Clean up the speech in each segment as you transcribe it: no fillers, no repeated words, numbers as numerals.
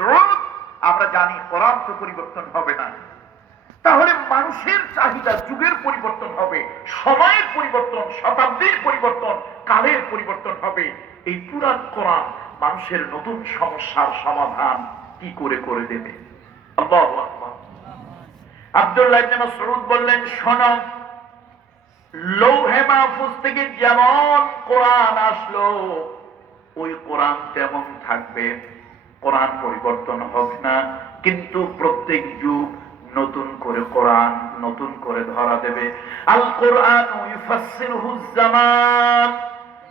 মাসউদ, আমরা জানি কোরআন তো পরিবর্তন হবে না। তাহলে মানুষের চাহিদা, যুগের পরিবর্তন হবে, সময়ের পরিবর্তন, শতাব্দীর পরিবর্তন, কালের পরিবর্তন হবে। এই পুরান কোরআন মানুষের নতুন সমস্যার সমাধান কি করে করে দেবে? আল্লাহু আকবার। আব্দুল্লাহ ইবনে মাসউদ বললেন, শোনো, লৌহে মাহফুজ থেকে যেমন কোরআন আসলো ওই কোরআন তেমন থাকবে, কোরআন পরিবর্তন হবে না। কিন্তু প্রত্যেক যুগ নতুন করে কোরআন নতুন করে ধরা দেবে। আল কোরআনু ইউফাসসিরুহুজ জামান,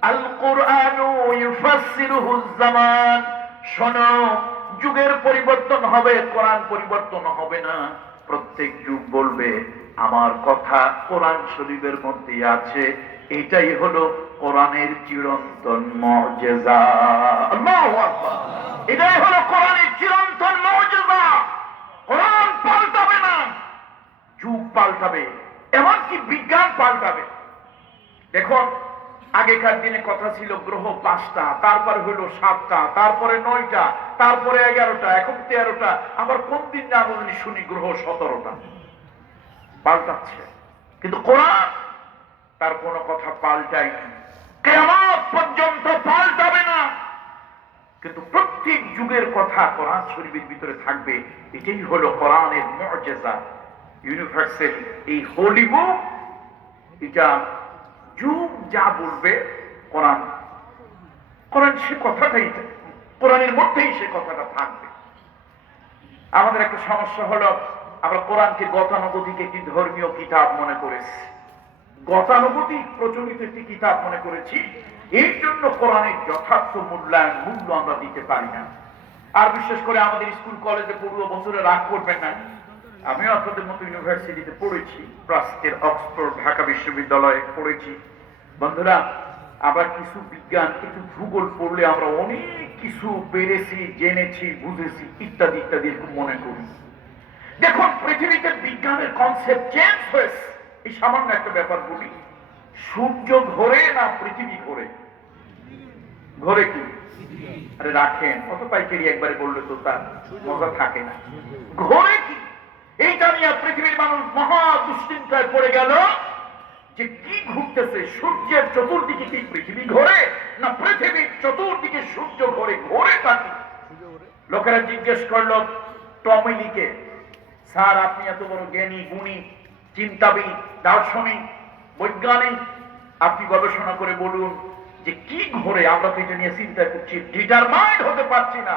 আল কোরআনু ইউফাসসিরুহুজ জামান। শোনো, যুগের পরিবর্তন হবে, কোরআন পরিবর্তন হবে না। প্রত্যেক যুগ বলবে আমার কথা কোরআন শরীফের মধ্যে আছে। এটাই হলো কোরআনের চিরন্তন মুজিজা। আল্লাহু আকবার। এটাই হলো কোরআনের চিরন্তন মুজিজা। কোরআন পাল্টাবে না, যুগ পাল্টাবে, এমনকি বিজ্ঞান পাল্টাবে। দেখুন, আগেকার দিনে কথা ছিল গ্রহ 5টা, তারপরে হলো 7টা, তারপরে 9টা, তারপরে 11টা, এখন 13টা, আবার কোন দিন জানো শুনি গ্রহ 17টা। পাল্টাচ্ছে, কিন্তু কোরআন তার কোনো কথা পাল্টায়নি, কিয়ামত পর্যন্ত পাল্টাবে না। কিন্তু প্রত্যেক যুগের কথা কোরআন শরীফের ভিতরে থাকবে। এটাই হলো কোরআনের মুজিজা, ইউনিভার্সাল এই হোলি বুক। এটা যুগ যা বলবে কোরআন, কোরআন সে কথাটাই, কোরআনের মধ্যেই সে কথাটা থাকবে। আমাদের একটা সমস্যা হলো, আমরা কোরআনকে গতানুগতিক একটি ধর্মীয় কিতাব মনে করেছি, গতানুগতিক প্রচলিত একটি কিতাব মনে করেছি। এই জন্য কোরআনের যথার্থ মূল্যায়ন, মূল্য আমরা দিতে পারি না। আর বিশেষ করে আমাদের স্কুল কলেজে পড়ুয়া বছরে রাগ করবেন না, আমিও আপনাদের মতো ইউনিভার্সিটিতে পড়েছি, প্রাচ্যের অক্সফোর্ড, ঢাকা বিশ্ববিদ্যালয়ে পড়েছি। বন্ধুরা, আবার কিছু বিজ্ঞান, কিছু ভূগোল পড়লে আমরা অনেক কিছু পেরেছি, জেনেছি, বুঝেছি, ইত্যাদি ইত্যাদি এরকম মনে করি। দেখুন, পৃথিবীতে বিজ্ঞানের কনসেপ্ট চেঞ্জ হয়েছে। এই সামান্য একটা ব্যাপার বলি, সূর্য ঘোরে না পৃথিবী ঘোরে? ঘোরে কি? আরে রাখেন, অত পাইকারি একবারে বললে তো তার মজা থাকে না। ঘোরে কি? এইটা নিয়ে পৃথিবীর মানুষ মহা দুশ্চিন্তায় পড়ে গেল যে কি ঘুরতেছে, সূর্যের চতুর্দিকে কি পৃথিবী ঘোরে না পৃথিবীর চতুর্দিকে সূর্য ঘোরে? ঘোরে কাকে? লোকেরা জিজ্ঞেস করলো টমিলিকে, স্যার আপনি এত বড় জ্ঞানী, গুণী, চিন্তাবিদ, দার্শনিক, বৈজ্ঞানিক, আপনি গবেষণা করে বলুন যে কি ঘোরে? আমরা তো এটা নিয়ে চিন্তা করছি, ডিটারমাইন্ড হতে পারছি না,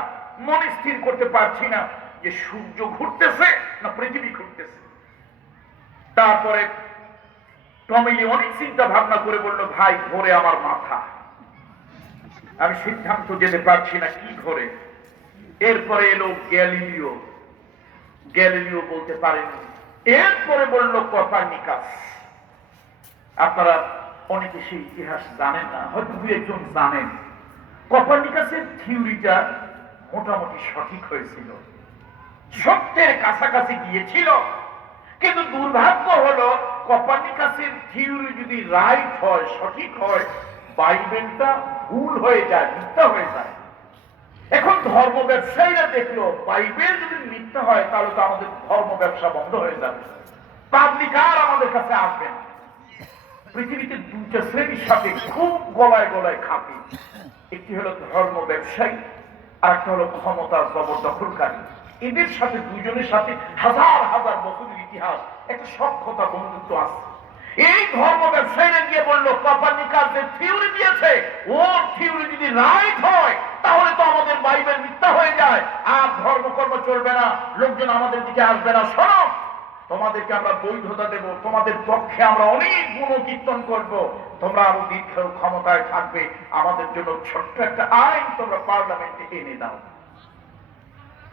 মনে স্থির করতে পারছি না যে সূর্য ঘুরতেছে না পৃথিবী ঘুরতেছে। তারপরে টমিলি অনেক চিন্তা ভাবনা করে বললো, ভাই ঘোরে আমার মাথা, আমি সিদ্ধান্ত যেতে পারছি না কি ঘোরে। এরপরে এলো গ্যালিলিও, গ্যালিলিও বলতে পারেনি। এরপরে বলল কোপারনিকাস। আপনারা অনেকে সেই ইতিহাস জানেন না, হয়তো দু একজন জানেন। কোপারনিকাসের থিওরিটা মোটামুটি সঠিক হয়েছিল, সত্যের কাছাকাছি গিয়েছিল। কিন্তু দুর্ভাগ্য হলো, কোপারনিকাসের থিওরি যদি রাইট হয়, সঠিক হয়, বাইবেলটা ভুল হয়ে যায়, মিথ্যা হয়ে যায়। এখন ধর্ম ব্যবসায়ীরা দেখলো বাইবেল যদি মিথ্যা হয় তাহলে তো আমাদের ধর্ম ব্যবসা বন্ধ হয়ে যাবে, পাবলিক আর আমাদের কাছে আসবে না। পৃথিবীতে দুইটা শ্রেণীর সাথে খুব গলায় গলায় খাপে, একটি হলো ধর্ম ব্যবসায়ী, আর একটা হলো ক্ষমতার জবরদখলকারী। এদের সাথে, দুইজনের সাথে হাজার হাজার বছরের ইতিহাস, একটা সখ্যতা, বন্ধুত্ব আছে। এই ধর্ম ব্যবসায়ীরা গিয়ে বললো কোপারনিকাস যে থিওরি দিয়েছে, ওর থিওরি যদি রাইট হয় তাহলে তো আমাদের বাইবেল মিথ্যা হয়ে যায়, আর ধর্মকর্ম চলবে না, লোকজন আমাদের দিকে আসবে না। শোনো, তোমাদেরকে আমরা বৈধতা দেব, তোমাদের পক্ষে আমরা অনেক গুণকীর্তন করব, তোমরা আরো দীর্ঘ ক্ষমতায় থাকবে, আমাদের জন্য ছোট্ট একটা আইন তোমরা পার্লামেন্টে এনে দাও।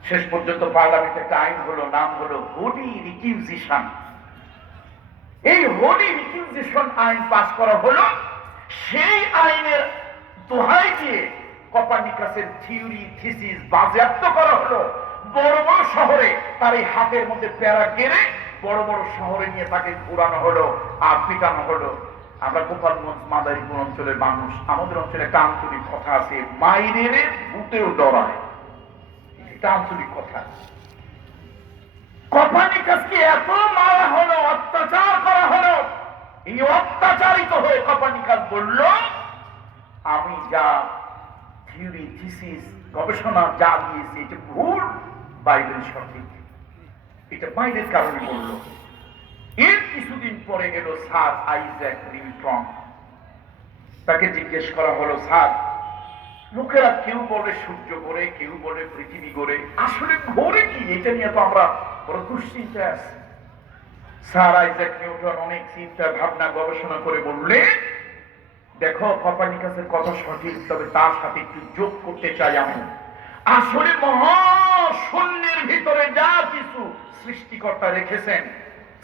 শেষ পর্যন্ত পার্লামেন্টে একটা আইন হলো, নাম হলো হোলি রিকিউজিশন। এই হোলি রিকিউজিশন আইন পাস করা হলো। সেই আইনের দোহাই দিয়ে কোপারনিকাসের থিওরি, থিসিস বাজেয়াপ্ত করা হলো। বড় বড় শহরে তার এই হাতের মধ্যে প্যারা গেড়ে বড় বড় শহরে নিয়ে তাকে ঘুরানো হলো আর পিটানো হলো। আমরা গোপালগঞ্জ মাদারীপুর অঞ্চলের মানুষ, আমাদের অঞ্চলে একটা আঞ্চলিক কথা আছে, মাইরে ভূতেও ডরায়। এটা আঞ্চলিক কথা। কপার্নিকাসকে এত মারা হলো, অত্যাচার করা হলো, এই অত্যাচারিত হয়ে কপার্নিকাস বলল, আমি যা থিওরি থিসিস গবেষণা যা দিয়েছি এটা ভুল, বাইবেল সঠিক। এটা বাইরের কারণে বলল। এর কিছুদিন পরে এলো স্যার আইজ্যাক নিউটন। তাকে জিজ্ঞেস করা হলো, স্যার লোকেরা কেউ বলে সূর্য ঘোরে, কেউ বলে পৃথিবী ঘোরে, আসলে ঘোরে কি? এটা নিয়ে তো আমরা বড় দুশ্চিন্তায় আছি। স্যার আইজ্যাক নিউটন অনেক চিন্তা ভাবনা গবেষণা করে বললেন, দেখো কপার্নিকাসের কথা সঠিক, তবে তার সাথে একটু যোগ করতে চাই আমি। আসলে মহাশূন্যের ভিতরে যা কিছু সৃষ্টিকর্তা রেখেছেন,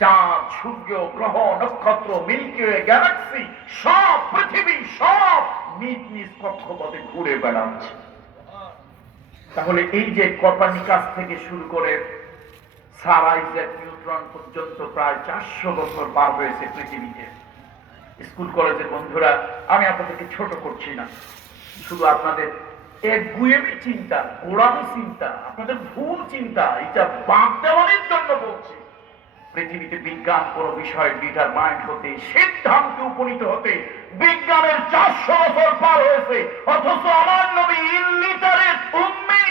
চাঁদ, সূর্য, গ্রহ, নক্ষত্র, মিল্কি ওয়ে, গ্যালাক্সি, সব পৃথিবী সব নিজ নিজ কক্ষপথে ঘুরে বেড়াচ্ছে। তাহলে এই যে কপার্নিকাস থেকে শুরু করে স্যার আইজ্যাক নিউটন পর্যন্ত প্রায় 400 বছর পার হয়েছে পৃথিবীতে। স্কুল কলেজের বন্ধুরা, আমি আপনাদেরকে ছোট করছি না, শুধু আপনাদের এক গুয়েমি চিন্তা, গোড়ামি চিন্তা, আপনাদের ভুল চিন্তা, এটা বাদ দেওয়ার জন্য বলছি। পৃথিবীতে বিজ্ঞান কোন বিষয় ডিটারমাইন্ড হতে, সিদ্ধান্তে উপনীত হতে বিজ্ঞানের 400 বছর পার হয়েছে, অথচ আমার নবী ইল্লিটারেট উম্মি।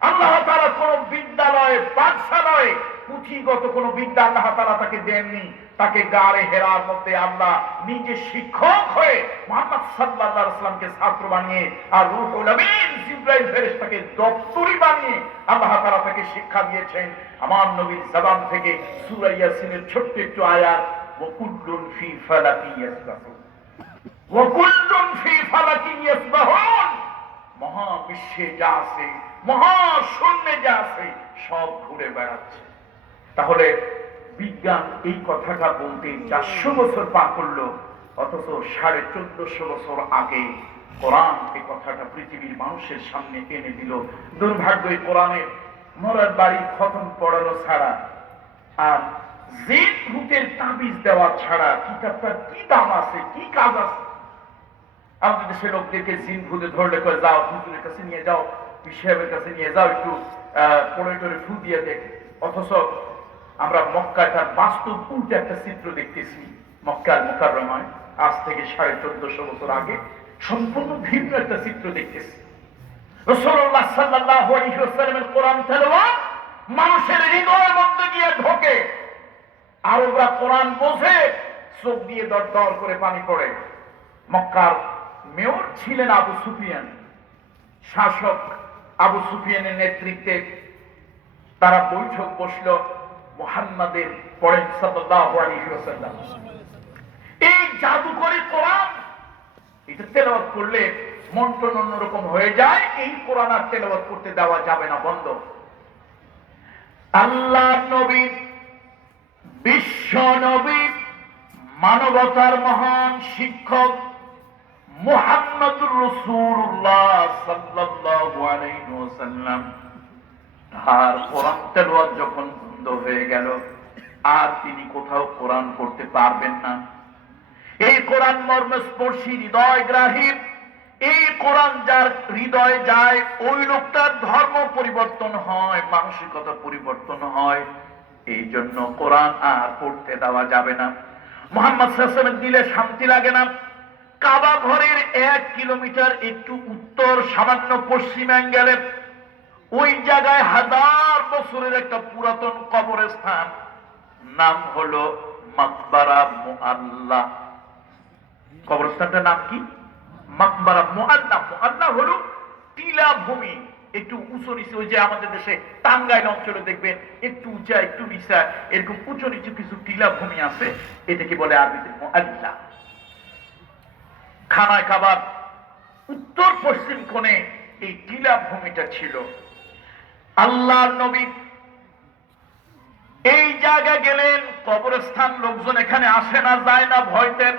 আল্লাহ তাআলা কোন বিদ্যালয়ে, পাঠশালায় পুঁথিগত কোন বিদ্যা আল্লাহ তাআলা তাকে দেননি। তাকে গারে হেরার মধ্যে আল্লাহ নিজে শিক্ষক হয়ে মুহাম্মদ সাল্লাল্লাহু আলাইহি ওয়াসাল্লামকে ছাত্র বানিয়ে, আর রূহুল আমিন জিবরাইল ফেরেশতাকে দপ্তরি বানিয়ে আল্লাহ তাআলা তাকে শিক্ষা দিয়েছেন। আমার নবীর জবান থেকে সূরা ইয়াসিনের ছোট্ট একটু আয়াত, ওয়া কুল্লুন ফি ফালাকিন ইয়াসবাহুন, ওয়া কুল্লুন ফি ফালাকিন ইয়াসবাহুন, মহাবিশ্বে যা আছে, মহাশূন্যে যা আছে, সব ঘুরে বেড়াচ্ছে। তাহলে বিজ্ঞান এই কথাটা বলতে 400 বছর পার করলো, অথচ 1450 বছর আগে কোরআন এই কথাটা পৃথিবীর মানুষের সামনে এনে দিল। দুর্ভাগ্য, এই কোরআনের মরার বাড়ি খতম পড়ানো ছাড়া আর জিন ভূতের তাবিজ দেওয়া ছাড়া কিতাবটার কি দাম আছে, কি কাজ আছে? আমাদের দেশের লোকদেরকে জিন ভূতে ধরলে করে, যাও হুজুরের কাছে নিয়ে যাও, সাহেবের কাছে নিয়ে যাও, একটু পড়ে টরে ফু দিয়ে দেখে। অথচ আমরা মক্কায় তার বাস্তব উল্টে একটা চিত্র দেখতেছি। মক্কার মুকাররমায় আজ থেকে 1450 বছর আগে সম্পূর্ণ ভিন্ন একটা চিত্র দেখতেছি। রাসূলুল্লাহ সাল্লাল্লাহু আলাইহি ওয়াসাল্লামের কোরআন তেলাওয়াত মানুষের হৃদয়ের মধ্যে গিয়ে ঢোকে। আরবরা কোরআন বোঝে, চোখ দিয়ে দর দর করে পানি পড়ে। মক্কার মেয়র ছিলেন আবু সুফিয়ান। শাসক আবু সুফিয়ানের নেতৃত্বে তারা বৈঠক বসল মুহাম্মাদের, পড়েন সাল্লাল্লাহু আলাইহি ওয়াসাল্লাম। এই জাদুকরী কোরআন, এটা তেলাওয়াত করলে মন্ত্রণ অন্যরকম হয়ে যায়। এই কোরআন আর তেলাওয়াত করতে দেওয়া যাবে না, বন্ধ। আল্লাহ নবী, বিশ্ব নবী, মানবতার মহান শিক্ষক মুহাম্মদুর রাসূলুল্লাহ সাল্লাল্লাহু আলাইহি ওয়াসাল্লাম, আর কোরআন তেলাওয়াত যখন বন্ধ হয়ে গেল, আর তিনি কোথাও কোরআন পড়তে পারবেন না। এই কোরআন মর্মস্পর্শী, হৃদয়গ্রাহী, এই কোরআন যার হৃদয়ে যায়, ওই লোকটার ধর্ম পরিবর্তন হয়, মানসিকতা পরিবর্তন হয়। এই জন্য কোরআন আর পড়তে দেওয়া যাবে না। মুহাম্মদ সাল্লাল্লাহু আলাইহি ওয়াসাল্লামের দিলে শান্তি লাগে না। কাবা ঘরের 1 কিলোমিটার একটু উত্তর, সামান্য পশ্চিম অ্যাঙ্গেলে, ওই জায়গায় 1000 বছরের একটা পুরাতন কবরস্থান, নাম হলো মাকবারা মুআল্লা। কবরস্থানটার নাম কি? মাকবারা মুআল্লা। মুআল্লা হলো টিলা ভূমি, একটু উঁচু নিচু। ওই যে আমাদের দেশে টাঙ্গাইল অঞ্চলে দেখবেন একটু উঁচা একটু নিচা, এরকম উঁচু নিচু কিছু টিলা ভূমি আছে, এটাকে বলে আরবিতে মুআল্লা। খানায় কাবার উত্তর পশ্চিম কোণে এই টিলা ভূমিটা ছিল। আল্লাহর নবী এই জায়গা গেলেন, কবরস্থান, লোকজন এখানে আসে না, যায় না, ভয়তেন।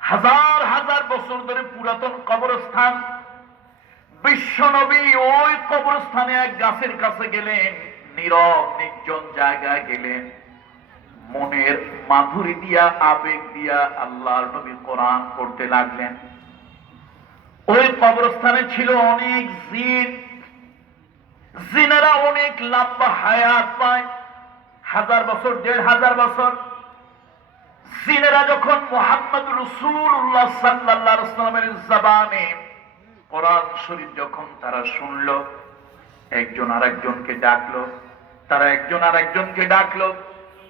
1000 1000 বছর ধরে পুরাতন কবরস্থান। বিশ্ব নবী ওই কবরস্থানে এক গাছের কাছে গেলেন, নীরব নির্জন জায়গায় গেলেন, মনের মাধুরী দিয়া, আবেগ দিয়া আল্লাহর নবী কোরআন পড়তে লাগলেন। ওই কবরস্থানে ছিল অনেক জিন, জিনেরা অনেক লম্বা হায়াত পায়, 1000 বছর, 1500 বছর। জিনেরা যখন মুহাম্মদ রাসূলুল্লাহ সাল্লাল্লাহু আলাইহি ওয়াসাল্লামের জবানে কোরআন শরীফ যখন তারা শুনলো, একজন আরেকজনকে ডাকলো, তারা একজন আরেকজনকে ডাকলো,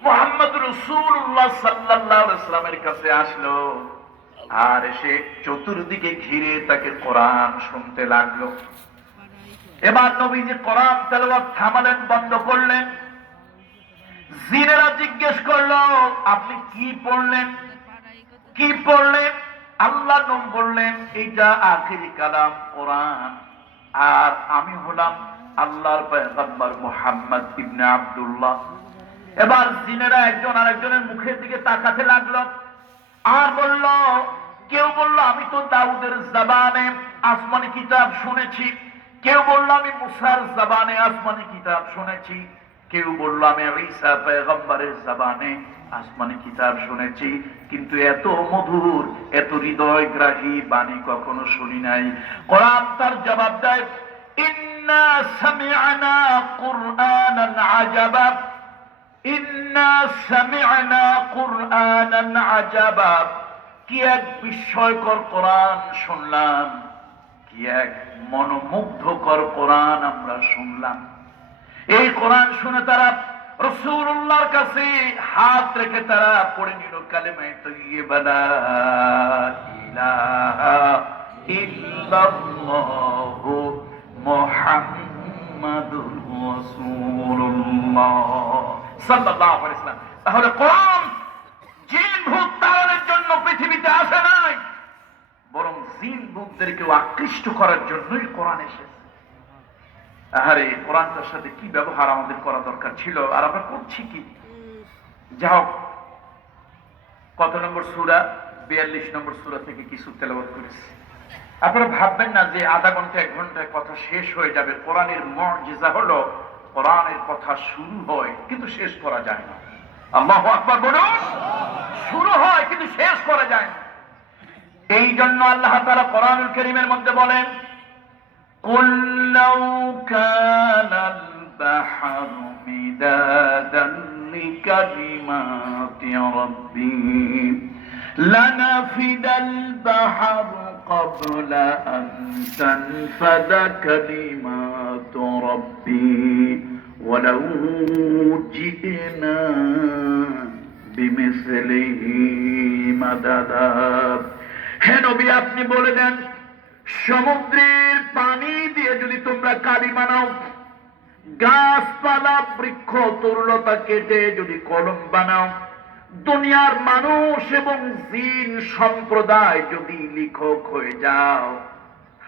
মুহাম্মদ রাসূলুল্লাহ সাল্লাল্লাহু আলাইহি ওয়াসাল্লামের কাছে আসলো, আর এসে চতুর্দিকে ঘিরে তাকে কোরআন শুনতে লাগলো। এবার নবীজি কোরআন তেলাওয়াত থামালেন, বন্ধ করলেন। জিনেরা জিজ্ঞেস করলো, আপনি কি পড়লেন, কি পড়লেন? আল্লাহ নবী বললেন, এইটা আখিরি কালাম কোরআন, আর আমি হলাম আল্লাহর পয়গম্বর মুহাম্মদ ইবনে আব্দুল্লাহ। এবার জিনেরা একজন আরেকজনের মুখের দিকে তাকাতে লাগলো, আর বলল, কেউ বলল আমি তো দাউদের জবানে আসমানি কিতাব শুনেছি, কেউ বলল আমি মুসার জবানে আসমানি কিতাব শুনেছি, কেউ বলল আমি ঈসা পয়গম্বরের জবানে আসমানি কিতাব শুনেছি, কিন্তু এত মধুর, এত হৃদয়গ্রাহী বাণী কখনো শুনি নাই। কোরআন তার জবাব দেয়, ইন্না সামি'না কুরআনান আজাবা, ইন্না সামি'না কুরআনান আজাবা। কি এক বিস্ময়কর কোরআন শুনলাম, কি এক মনোমুগ্ধকর কোরআন আমরা শুনলাম। এই কোরআন শুনে তারা রাসূলুল্লাহর কাছে হাত রেখে তারা পড়ে নিল কালেমা তাইয়্যিবা লা ইলাহা ইল্লাল্লাহু মুহাম্মাদুর রাসূলুল্লাহ সাল্লাল্লাহু আলাইহি ওয়াসাল্লাম। তাহলে কোরআন জিন ভূত তাড়ানোর জন্য পৃথিবীতে আসে নাই, বরং জিন ভূতদেরকেও আকৃষ্ট করার জন্যই কোরআন এসেছে। আরে কোরআনটার সাথে কি ব্যবহার আমাদের করা দরকার ছিল, আর আমরা করছি কি? যা হোক, কত নম্বর সূরা? 42 নম্বর সূরা থেকে কিছু তেলাওয়াত করেছি। আপনারা ভাববেন না যে আধা ঘন্টা 1 ঘন্টায় কথা শেষ হয়ে যাবে। কোরআনের মুজিজা হলো কোরআনের কথা শুরু হয় কিন্তু শেষ করা যায় না। আল্লাহু আকবার বলুন। শুরু হয় কিন্তু শেষ করা যায় না। এই জন্য আল্লাহ তাআলা কোরআনুল কারীমের মধ্যে বলেন, قُلْ لَوْ كَانَ الْبَحْرُ مِدَادًا لِكَلِمَاتِ رَبِّي لَنَفِدَ الْبَحْرُ قَبْلَ أَنْ تَنْفَدَ كَلِمَاتُ رَبِّي وَلَوْ جِئْنَا بِمِثْلِهِ مَدَدًا। হে নবী, আপনি বলে দেন, সমুদ্রের পানি দিয়ে যদি তোমরা কালি বানাও, গাছপালা বৃক্ষ তরুলতা কেটে যদি কলম বানাও, দুনিয়ার মানুষ এবং জিন সম্প্রদায় যদি লেখক হয়ে যাও,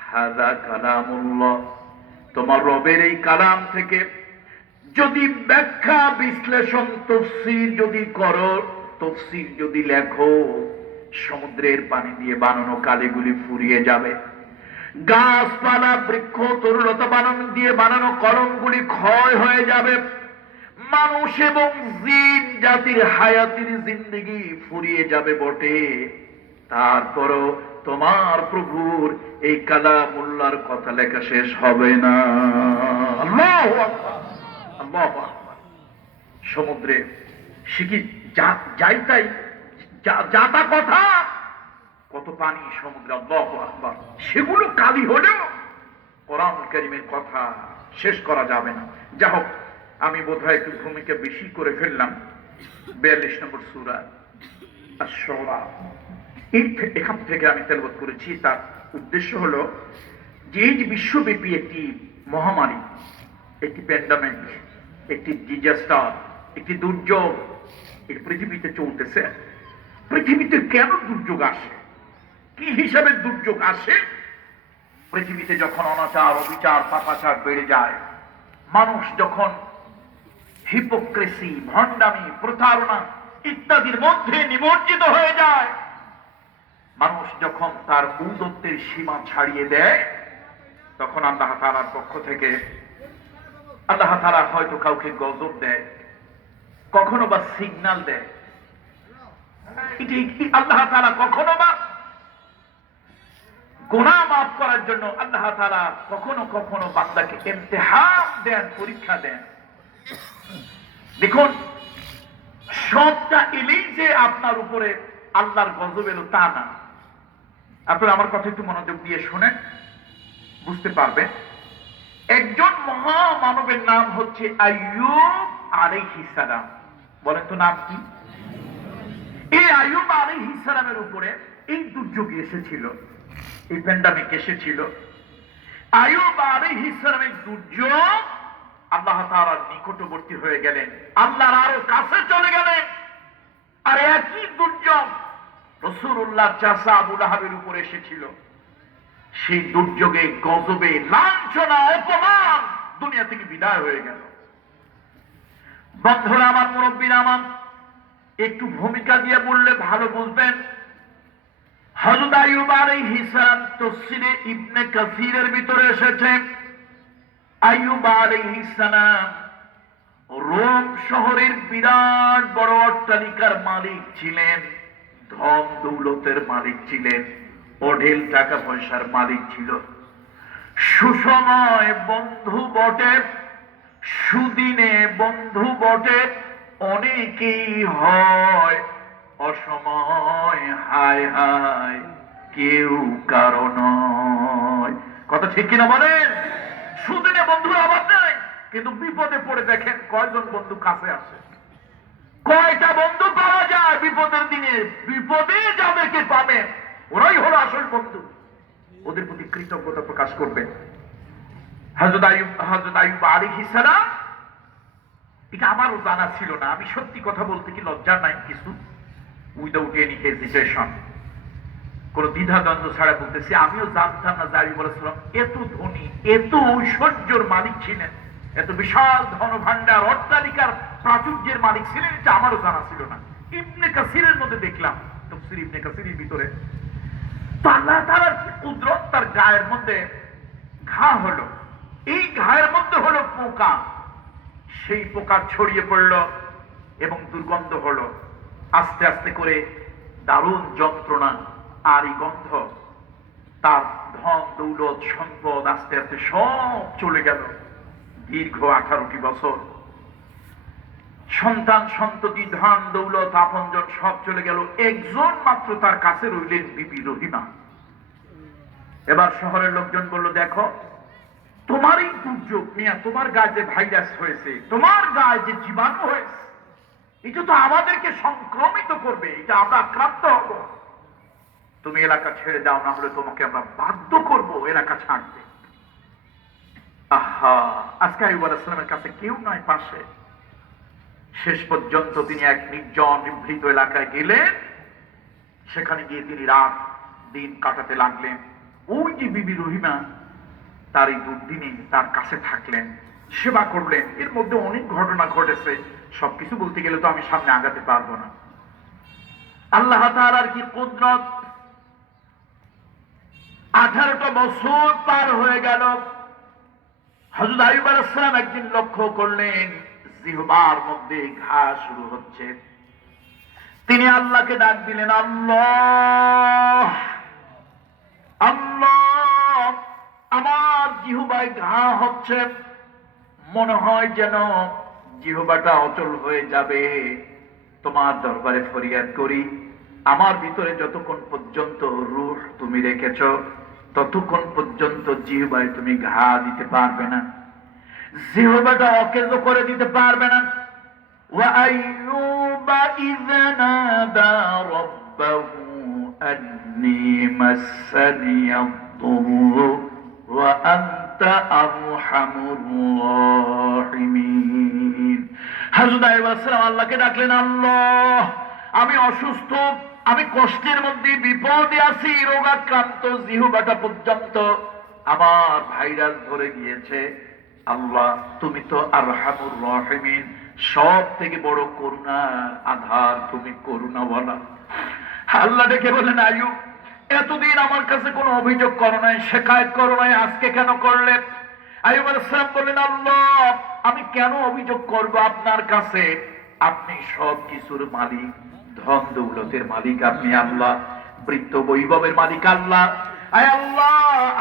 হাযা কালামুল্লাহ, তোমার রবের এই কালাম থেকে যদি ব্যাখ্যা বিশ্লেষণ তাফসীর যদি করো, তাফসীর যদি লেখো, সমুদ্রের পানি দিয়ে বানানো কালিগুলি ফুরিয়ে যাবে, গাছপালা বৃক্ষ তরুলতা বানানো দিয়ে বানানো কলমগুলি ক্ষয় হয়ে যাবে, মানুষ এবং জিন জাতির হায়াতির জিন্দেগি ফুরিয়ে যাবে বটে, তারপরও তোমার প্রভুর এই কালামুল্লাহর কথা লেখা শেষ হবে না। আল্লাহু আকবার, আল্লাহু আকবার। সমুদ্রে শিখি যাইতাই যাতা কথা, কত পানি সমুদ্রে, আল্লাহু আকবার, সেগুলো কালি হলেও কোরআনুল কারীমের কথা শেষ করা যাবে না। যা হোক, আমি বোধহয় একটু ভূমিকা বেশি করে ফেললাম। 42 নম্বর সূরা আশ-শুরা, এখান থেকে আমি তেলাওয়াত করেছি। তার উদ্দেশ্য হলো যে এই যে বিশ্বব্যাপী একটি মহামারী, একটি প্যান্ডামিক, একটি ডিজাস্টার, একটি দুর্যোগ এই পৃথিবীতে চলতেছে। পৃথিবীতে কেন দুর্যোগ আসে, কি হিসাবে দুর্যোগ আসে? পৃথিবীতে যখন অনাচার, অবিচার, পাপাচার বেড়ে যায়, মানুষ যখন হিপোক্রেসি, ভণ্ডামি, প্রতারণা ইত্যাদির মধ্যে নিমজ্জিত হয়ে যায়, মানুষ যখন তার ঔদ্ধত্যের সীমা ছাড়িয়ে দেয়, তখন আল্লাহ তাআলার পক্ষ থেকে আল্লাহ তাআলা হয়তো কাউকে গজব দেয়, কখনো বা সিগন্যাল দেয়। আল্লাহ তাআলা কখনো বা গুনাহ মাফ করার জন্য আল্লাহ তাআলা কখনো কখনো বান্দাকে ইমতিহান দেন, পরীক্ষা দেন। দেখুন, সবটা এলেই যে আপনার উপরে আল্লাহর গজব এলো তা না। আপনারা আমার কথা একটু মনোযোগ দিয়ে শোনেন, বুঝতে পারবেন। একজন মহামানবের নাম হচ্ছে আইয়ুব আলাইহিস সালাম। বলেন তো নাম কি? এই আইয়ুব আলাইহিস সালামের উপরে এই দুর্যোগ এসেছিল, এই প্যান্ডামিক এসেছিল। আইয়ুব আলাইহিস সালামের দুর্যোগ আল্লাহ তাআলার নিকটবর্তী হয়ে গেলেন, আল্লাহর আরো কাছে চলে গেলেন। আর একই দুর্যোগ রাসূলুল্লাহ চাচা আবু লাহাবের উপর এসেছিল। সেই দুর্যোগে, গজবে, লাঞ্ছনা, অপমান, দুনিয়া থেকে বিদায় হয়ে গেল। বন্ধুরা আমার, মুরব্বীরা আমার, একটু ভূমিকা দিয়ে বললে ভালো বুঝবেন। হযরত আইয়ুব আলাইহিস সালাম তাফসীরে ইবনে কাসীরের ভিতরে এসেছে, আইয়ুব আলাইহিস সালাম রোম শহরের বিরাট বড় অট্টালিকার মালিক ছিলেন, ধন দৌলতের মালিক ছিলেন, অঢেল টাকা পয়সার মালিক ছিল। সুসময় বন্ধু বটে, সুদিনে বন্ধু বটে, অনেকেই হয় অসময়, হায় হায় কেউ কারণ নয়। কথা ঠিক কিনা বলেন? সুদিনে বন্ধুর অভাব নাই, কিন্তু বিপদে পড়ে দেখেন কয়জন বন্ধু কাছে আসে, কয়টা বন্ধু পাওয়া যায় বিপদের দিনে। বিপদে যাদেরকে পাবেন ওরাই হলো আসল বন্ধু, ওদের প্রতি কৃতজ্ঞতা প্রকাশ করবেন। হযরত আইয়ুব আলাইহিস সালাম, এটা আমারও জানা ছিল না। আমি সত্যি কথা বলতে কি লজ্জা নাই কিছু, উইদাউট এনি হেজিটেশন, কোন দ্বিধা দ্বন্দ্ব ছাড়া বলতেছি, আমিও জানতাম না যে আইয়ুব আলাইহিস সালাম এত ধনী, এত ঐশ্বর্যের মালিক ছিলেন, এত বিশাল ধন ভান্ডার, অট্টালিকার প্রাচুর্যের মালিক ছিলেন, এটা আমারও জানা ছিল না। ইবনে কাসীরের মধ্যে দেখলাম, তাফসীর ইবনে কাসীরের ভিতরে, তো আল্লাহ তাআলার কুদরত, তার গায়ের মধ্যে ঘা হলো, এই ঘায়ের মধ্যে হলো পোকা, সেই পোকা ছড়িয়ে পড়ল এবং দুর্গন্ধ হলো। আস্তে আস্তে করে দারুণ যন্ত্রণা, আর এই গন্ধ, তার ধন দৌলত সম্পদ আস্তে আস্তে সব চলে গেল। দীর্ঘ 18টি বছর সন্তান সন্ততি, ধন দৌলত, আপনজন সব চলে গেল। একজন মাত্র তার কাছে রইলেন, বিবি রহিমা। এবার শহরের লোকজন বলল, দেখো তোমার এই দুর্যোগ নিয়ে, তোমার গায়ে যে ভাইরাস হয়েছে, তোমার গায়ে যে জীবাণু হয়েছে, এটা তো আমাদেরকে সংক্রমিত করবে, এটা আমরা আক্রান্ত হব। তুমি এলাকা ছেড়ে দাও, না হলে তোমাকে আমরা বাধ্য করব এলাকা ছাড়তে। আহা, আজকে আইয়ুব আলাইহিস সালামের কাছে কেউ নয় পাশে। শেষ পর্যন্ত তিনি এক নির্জন নিভৃত এলাকায় গেলেন, সেখানে গিয়ে তিনি রাত দিন কাটাতে লাগলেন। ওই যে বিবি রহিমা, তার এই দুর্দিনে তার কাছে থাকলেন, সেবা করলেন। এর মধ্যে অনেক ঘটনা ঘটেছে, সবকিছু বলতে গেলে তো আমি সামনে আগাতে পারবো না। আল্লাহ তাআলার কি কুদরত! 18টা বছর পার হয়ে গেল। হযরত আইয়ুব আলাইহিস সালাম একদিন লক্ষ্য করলেন জিহ্বার মধ্যে ঘা শুরু হচ্ছে। তিনি আল্লাহকে ডাক দিলেন, আল্লাহ আল্লাহ, আমার জিহ্বায় ঘা হচ্ছে, মনে হয় যেন জিহ্বাটা অচল হয়ে যাবে। তোমার দরবারে ফরিয়াদ করি, আমার ভিতরে যতক্ষণ পর্যন্ত রূহ তুমি রেখেছ, ততক্ষণ পর্যন্ত জিহ্বায় তুমি ঘা দিতে পারবে না, জিহ্বাটা অকেজ করে দিতে পারবে না। وأيوب إذا نادى ربه أني مسني الضر وأنت أرحم الراحمين। হযরত আইয়ুব আলাইহিস সালাম আল্লাহকে ডাকলেন, আল্লাহ আমি অসুস্থ, আমি কষ্টের মধ্যে, বিপদে আছি, রোগাক্রান্ত, জিহ্বাটা পর্যন্ত আমার ভাইরাস ধরে গিয়েছে। আল্লাহ তুমি তো আরহামুর রাহিমিন, সব থেকে বড় করুণার আধার, তুমি করুণা বলা। আল্লাহ ডেকে বলেন, আইয়ুব এতদিন আমার কাছে কোনো অভিযোগ করো নাই, শিকায়েত করো নাই, আজকে কেন করলে? আইয়ুব আলাইহিস সালাম বললেন, আল্লাহ আমি কেন অভিযোগ করব আপনার কাছে? আপনি সব কিছুর মালিক, ধন দৌলতের মালিক আপনি আল্লাহ, বৃত্ত বৈভবের মালিক আল্লাহ। আয় আল্লাহ,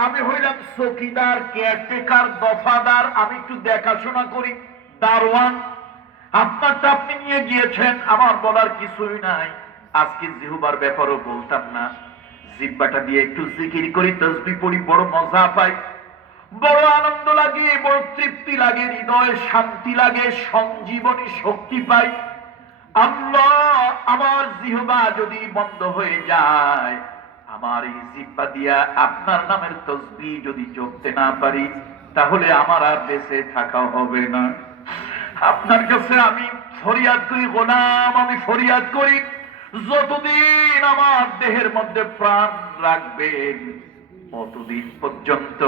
আমি হইলাম চৌকিদার, কেয়ারটেকার, দফাদার, আমি একটু দেখাশোনা করি, দারোয়ান। আপনারটা আপনি নিয়ে গিয়েছেন, আমার বলার কিছুই নাই। আজকে জিহ্বার ব্যাপারও বলতাম না, জিহ্বাটা দিয়ে একটু জিকির করি, তাসবিহ পড়ি, বড় মজা পাই, বড় আনন্দ লাগে, বড় তৃপ্তি লাগে, হৃদয়ে শান্তি লাগে, সঞ্জীবনী শক্তি পাই। আল্লাহ, আমার জিহ্বা যদি বন্ধ হয়ে যায়, আমার এই জিহ্বা দিয়া আপনার নামের তাসবিহ যদি জপতে না পারি, তাহলে আমার আর বেঁচে থাকা হবে না। আপনার কাছে আমি ফরিয়াদ করি গোলাম, আমি ফরিয়াদ করি, যতদিন আমার দেহের মধ্যে প্রাণ রাখবেন ততদিন পর্যন্ত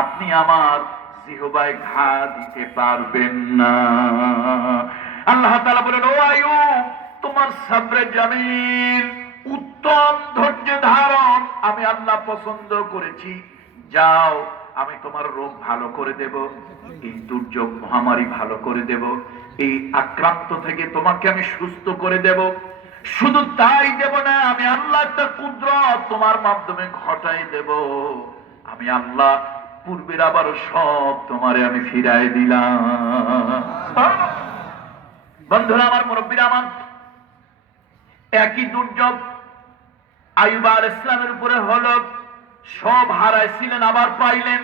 আপনি আমার জিহ্বায় ঘা দিতে পারবেন না। আল্লাহ তাআলা বলেন, ও আইয়ুব, তোমার সাবরে জামিল, উত্তম ধৈর্য ধারণ আমি আল্লাহ পছন্দ করেছি। যাও, আমি তোমার রোগ ভালো করে দেব, এই দুর্যোগ মহামারী ভালো করে দেব, এই আক্রান্ত থেকে তোমাকে আমি সুস্থ করে দেব। শুধু তাই দেব না, আমি আল্লাহ একটা কুদরত তোমার মাধ্যমে ঘটাই দেব। আমি আল্লাহ পূর্বের আবার সব তোমারে আমি ফিরাই দিলাম। বন্ধুরা আমার, মুরব্বীরা আমার, একই দুর্যোগ আইয়ুব আলাইহিস সালামের উপরে হলো। সব হারাইছিলেন, আবার পাইলেন।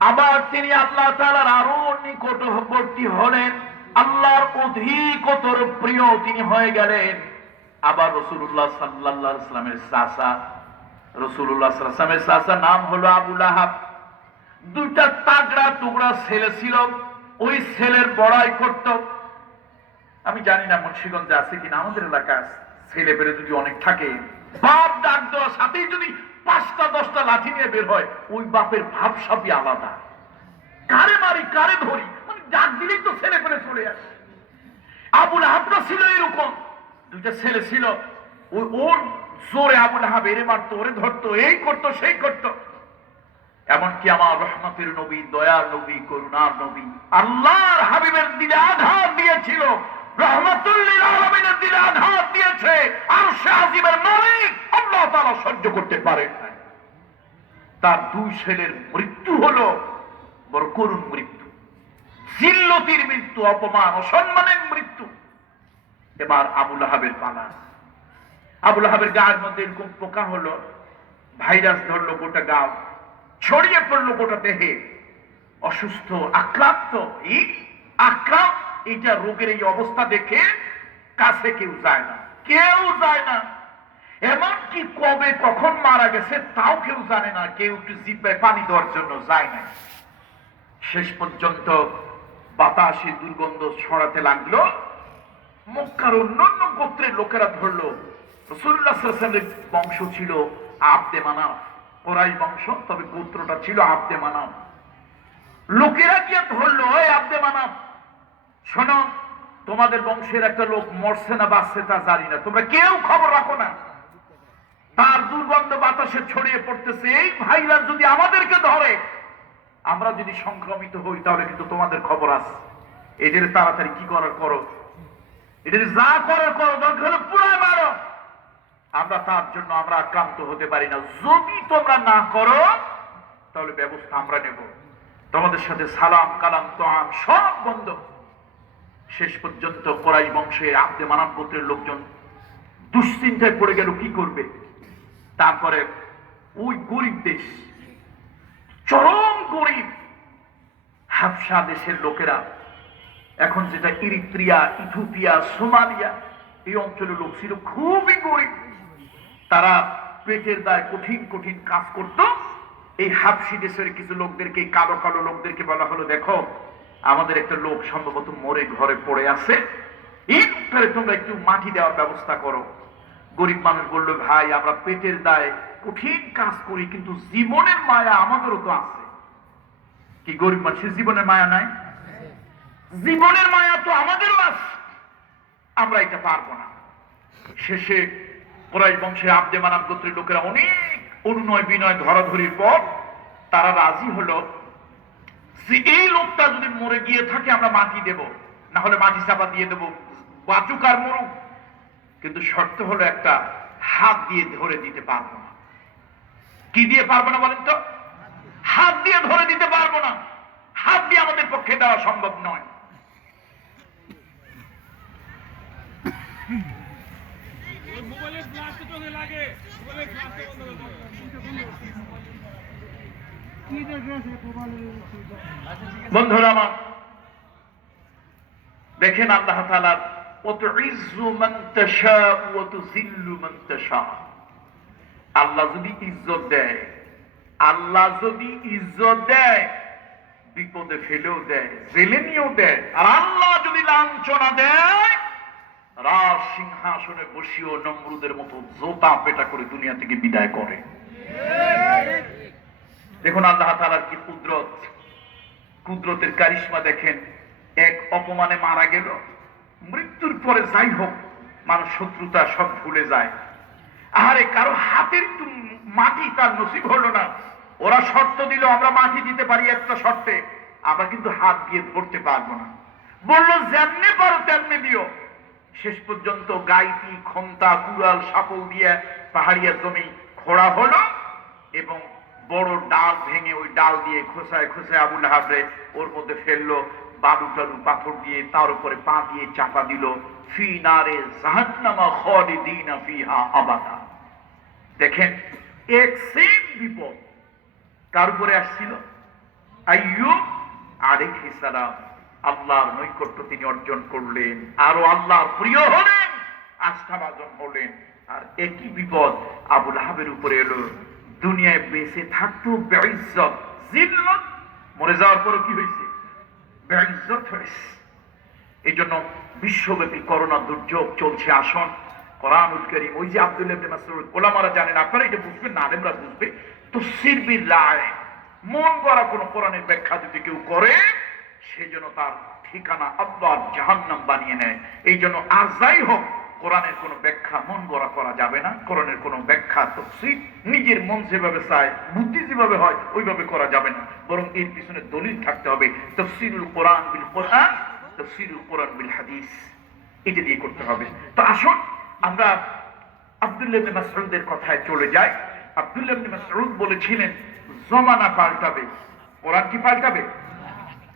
আবার তিনি আল্লাহ তাআলার আরো নিকটবর্তী হলেন, আল্লাহর অধিকতর প্রিয় তিনি হয়ে গেলেন। আবার রাসূলুল্লাহ সাল্লাল্লাহু আলাইহি ওয়াসাল্লামের চাচা, রাসূলুল্লাহ সাল্লাল্লাহু আলাইহি ওয়াসাল্লামের চাচা নাম হলো আবু লাহাব। দুইটা তাগড়া টুকরা ছেলে ছিল, ওই ছেলের বড়াই করত। আমি জানি না মুন্সিগঞ্জে আছে কিনা, আমাদের এলাকায় ছেলে পেলে যদি অনেক থাকে, বাপ ডাক দেওয়ার সাথেই যদি 5টা 10টা লাঠি নিয়ে বের হয়, ওই বাপের ভাব সবই আলাদা। কারে মারি, কারে ধরি, মানে ডাক দিলেই তো ছেলে পেলে চলে আসে। আবুল আহাবটা ছিল এরকম, দুইটা ছেলে ছিল, ওর জোরে আবুল আহাব এরে মারতো, ওরে ধরতো, এই করতো, সেই করতো। এমনকি আমার রহমতের নবী, দয়ার নবী, করুণার নবী, আল্লাহর হাবিবের দিলে আঘাত দিয়েছিল, রহমতুল লিল আলামিনের দিলে আঘাত দিয়েছে। আরশে আজিমের মালিক আল্লাহ তাআলা সহ্য করতে পারেন না। তার দুই ছেলের মৃত্যু হলো বড় করুণ মৃত্যু, জিল্লতির মৃত্যু, অপমান অসম্মানের মৃত্যু। এবার আবুল আহাবের পালা। আবুল আহাবের গায়ের মধ্যে এরকম পোকা হলো, ভাইরাস ধরলো, গোটা গা ছড়িয়ে পড়লো, গোটা দেহে, অসুস্থ, আক্রান্ত। এই আক্রান্ত, এইটা রোগের এই অবস্থা দেখে কাছে কেউ যায় না, কেউ যায় না। এমনকি কবে কখন মারা গেছে তাও কেউ জানে না, কেউ একটু জিব্বায় পানি দেওয়ার জন্য যায় না। শেষ পর্যন্ত বাতাসে দুর্গন্ধ ছড়াতে লাগলো। মক্কার অন্যান্য গোত্রের লোকেরা ধরলো, রাসূলুল্লাহ সাল্লাল্লাহু আলাইহি ওয়াসাল্লামের বংশ ছিল আব্দে মানাফ, কুরাইশ বংশ, তবে গোত্রটা ছিল আব্দে মানাফ। লোকেরা গিয়ে ধরলো, ওই আব্দে মানাফ, শোনো, তোমাদের বংশের একটা লোক মরছে না বাঁচছে তা জানি না, তোমরা কেউ খবর রাখো না, তার দুর্গন্ধ বাতাসে ছড়িয়ে পড়তেছে। এই ভাইরাস যদি আমাদেরকে ধরে, আমরা যদি সংক্রমিত হই, তাহলে কিন্তু তোমাদের খবর আছে। এদের তাড়াতাড়ি কি করার করো, এদের যা করার করো, দরকার হলে পুরো মারো, আমরা তার জন্য আমরা আক্রান্ত হতে পারি না। যদি তোমরা না করো, তাহলে ব্যবস্থা আমরা নেব, তোমাদের সাথে সালাম কালাম তোয়াম সব বন্ধ। শেষ পর্যন্ত কুরাইশ বংশে আব্দে মানাফ গোত্রের লোকজন দুশ্চিন্তায় পড়ে গেল, কি করবে। তারপরে ওই গরিব দেশ, চরম গরিব হাবশা দেশের লোকেরা, এখন যেটা ইরিত্রিয়া, ইথিওপিয়া, সোমালিয়া, এই অঞ্চলের লোক ছিল খুবই গরিব। তারা পেটের দায় কঠিন কঠিন কাজ করত। এই হাবশি দেশের কিছু লোকদেরকে, কালো কালো লোকদেরকে বলা হলো, দেখো আমাদের একটা লোক সম্ভবত মরে ঘরে পড়ে আছে, এই লোকটারে তোমরা একটু মাটি দেওয়ার ব্যবস্থা করো। গরিব মানুষ বললো, ভাই আমরা পেটের দায় কঠিন কাজ করি, কিন্তু জীবনের মায়া আমাদেরও তো আছে। কি গরিব মানুষের জীবনের মায়া নাই? জীবনের মায়া তো আমাদেরও আছে, আমরা এটা পারবো না। শেষে কুরাইশ বংশে আব্দে মানাফ গোত্রের লোকেরা অনেক অনুনয় বিনয় ধরাধরির পর তারা রাজি হলো যে এই লোকটা যদি মরে গিয়ে থাকে আমরা মাটি দেব, না হলে মাটি চাপা দিয়ে দেবো, বাঁচুক আর মরুক, কিন্তু শর্ত হলো একটা, হাত দিয়ে ধরে দিতে পারবো না। কি দিয়ে পারবো না বলেন তো? হাত দিয়ে ধরে দিতে পারবো না, হাত দিয়ে আমাদের পক্ষে দেওয়া সম্ভব নয়। বন্ধুরা আমার, দেখেন আল্লাহ তাআলা ওয়াতুইজ্জু মান তাশাউ ওয়া তুযিল্লু মান তাশা। আল্লাহ যদি ইজ্জত দেয়, আল্লাহ যদি ইজ্জত দেয়, বিপদে ফেলেও দেয়, জেলে নিয়েও দেয়। আর আল্লাহ যদি লাঞ্ছনা দেয়, রাজ সিংহাসনে বসিয়েও নমরুদের মতো জোতা পেটা করে দুনিয়া থেকে বিদায় করে। দেখুন আল্লাহ তাআলার কি কুদরত, কুদরতের কারিশমা দেখেন। এক অপমানে মারা গেল, মৃত্যুর পরে যাই হোক মানুষ শত্রুতা সব ভুলে যায়। আরে কারো হাতের মাটি তার নসিব হলো না, ওরা শর্ত দিল আমরা মাটি দিতে পারি একটা শর্তে, আমরা কিন্তু হাত দিয়ে ধরতে পারবো না। বললো যেমনে পারো তেমনে দিও। শেষ পর্যন্ত গাইতি, খন্তা, কুড়াল, সাপল দিয়ে পাহাড়িয়া জমি খোঁড়া হলো এবং বড় ডাল ভেঙে ওই ডাল দিয়ে খোসায় খোসায় আবুল হাবরে ওর মধ্যে ফেললো, বালু টালু পাথর দিয়ে তার উপরে পা দিয়ে চাপা দিল। ফি নারে জাহান্নামা খালিদিনা ফিহা আবাদা। দেখেন এক সেম বিপদ কার উপরে আসছিল? আইয়ুব আলাইহিস সালাম। আল্লাহর নৈকট্য তিনি অর্জন করলেন, আরো আল্লাহর প্রিয় হলেন, আস্থাভাজন হলেন। আর একই বিপদ আবুল আহাবের উপরে এলো। দুনিয়ায় বেঁচে থাকতো বেইজ্জত, জিল্লত, মরে যাওয়ার পরও কি হয়েছে? বেইজ্জত হয়েছে। এই জন্য বিশ্বব্যাপী করোনা দুর্যোগ চলছে। আসুন কোরআনুল কারীম, ওই যে আব্দুল্লাহ ইবনে মাসউদ, ওলামারা জানেন, আপনারা এটা বুঝবেন না, আলেমরা বুঝবে। তাফসীর বিল্লাহ, মন গড়া কোন কোরআনের ব্যাখ্যা যদি কেউ করে, সেজন্য তার ঠিকানা আল্লাহর জাহান্নাম বানিয়ে নেয়। এই জন্য আর যাই হোক, কোরআনের কোন ব্যাখ্যা মন গড়া করা যাবে না। কোরআনের কোন ব্যাখ্যা তাফসীর নিজের মন যেভাবে চায়, বুদ্ধি যেভাবে হয় ওইভাবে করা যাবে না, বরং এর পিছনে দলিল থাকতে হবে। তাফসীরুল কোরআন বিল কোরআন, তাফসীরুল কোরআন বিল হাদিস, এটা দিয়ে করতে হবে। তো আসুন আমরা আব্দুল্লাহ ইবনে মাসউদের কথায় চলে যাই। আব্দুল্লাহ ইবনে মাসউদ বলেছিলেন, জমানা পাল্টাবে, কোরআন কি পাল্টাবে?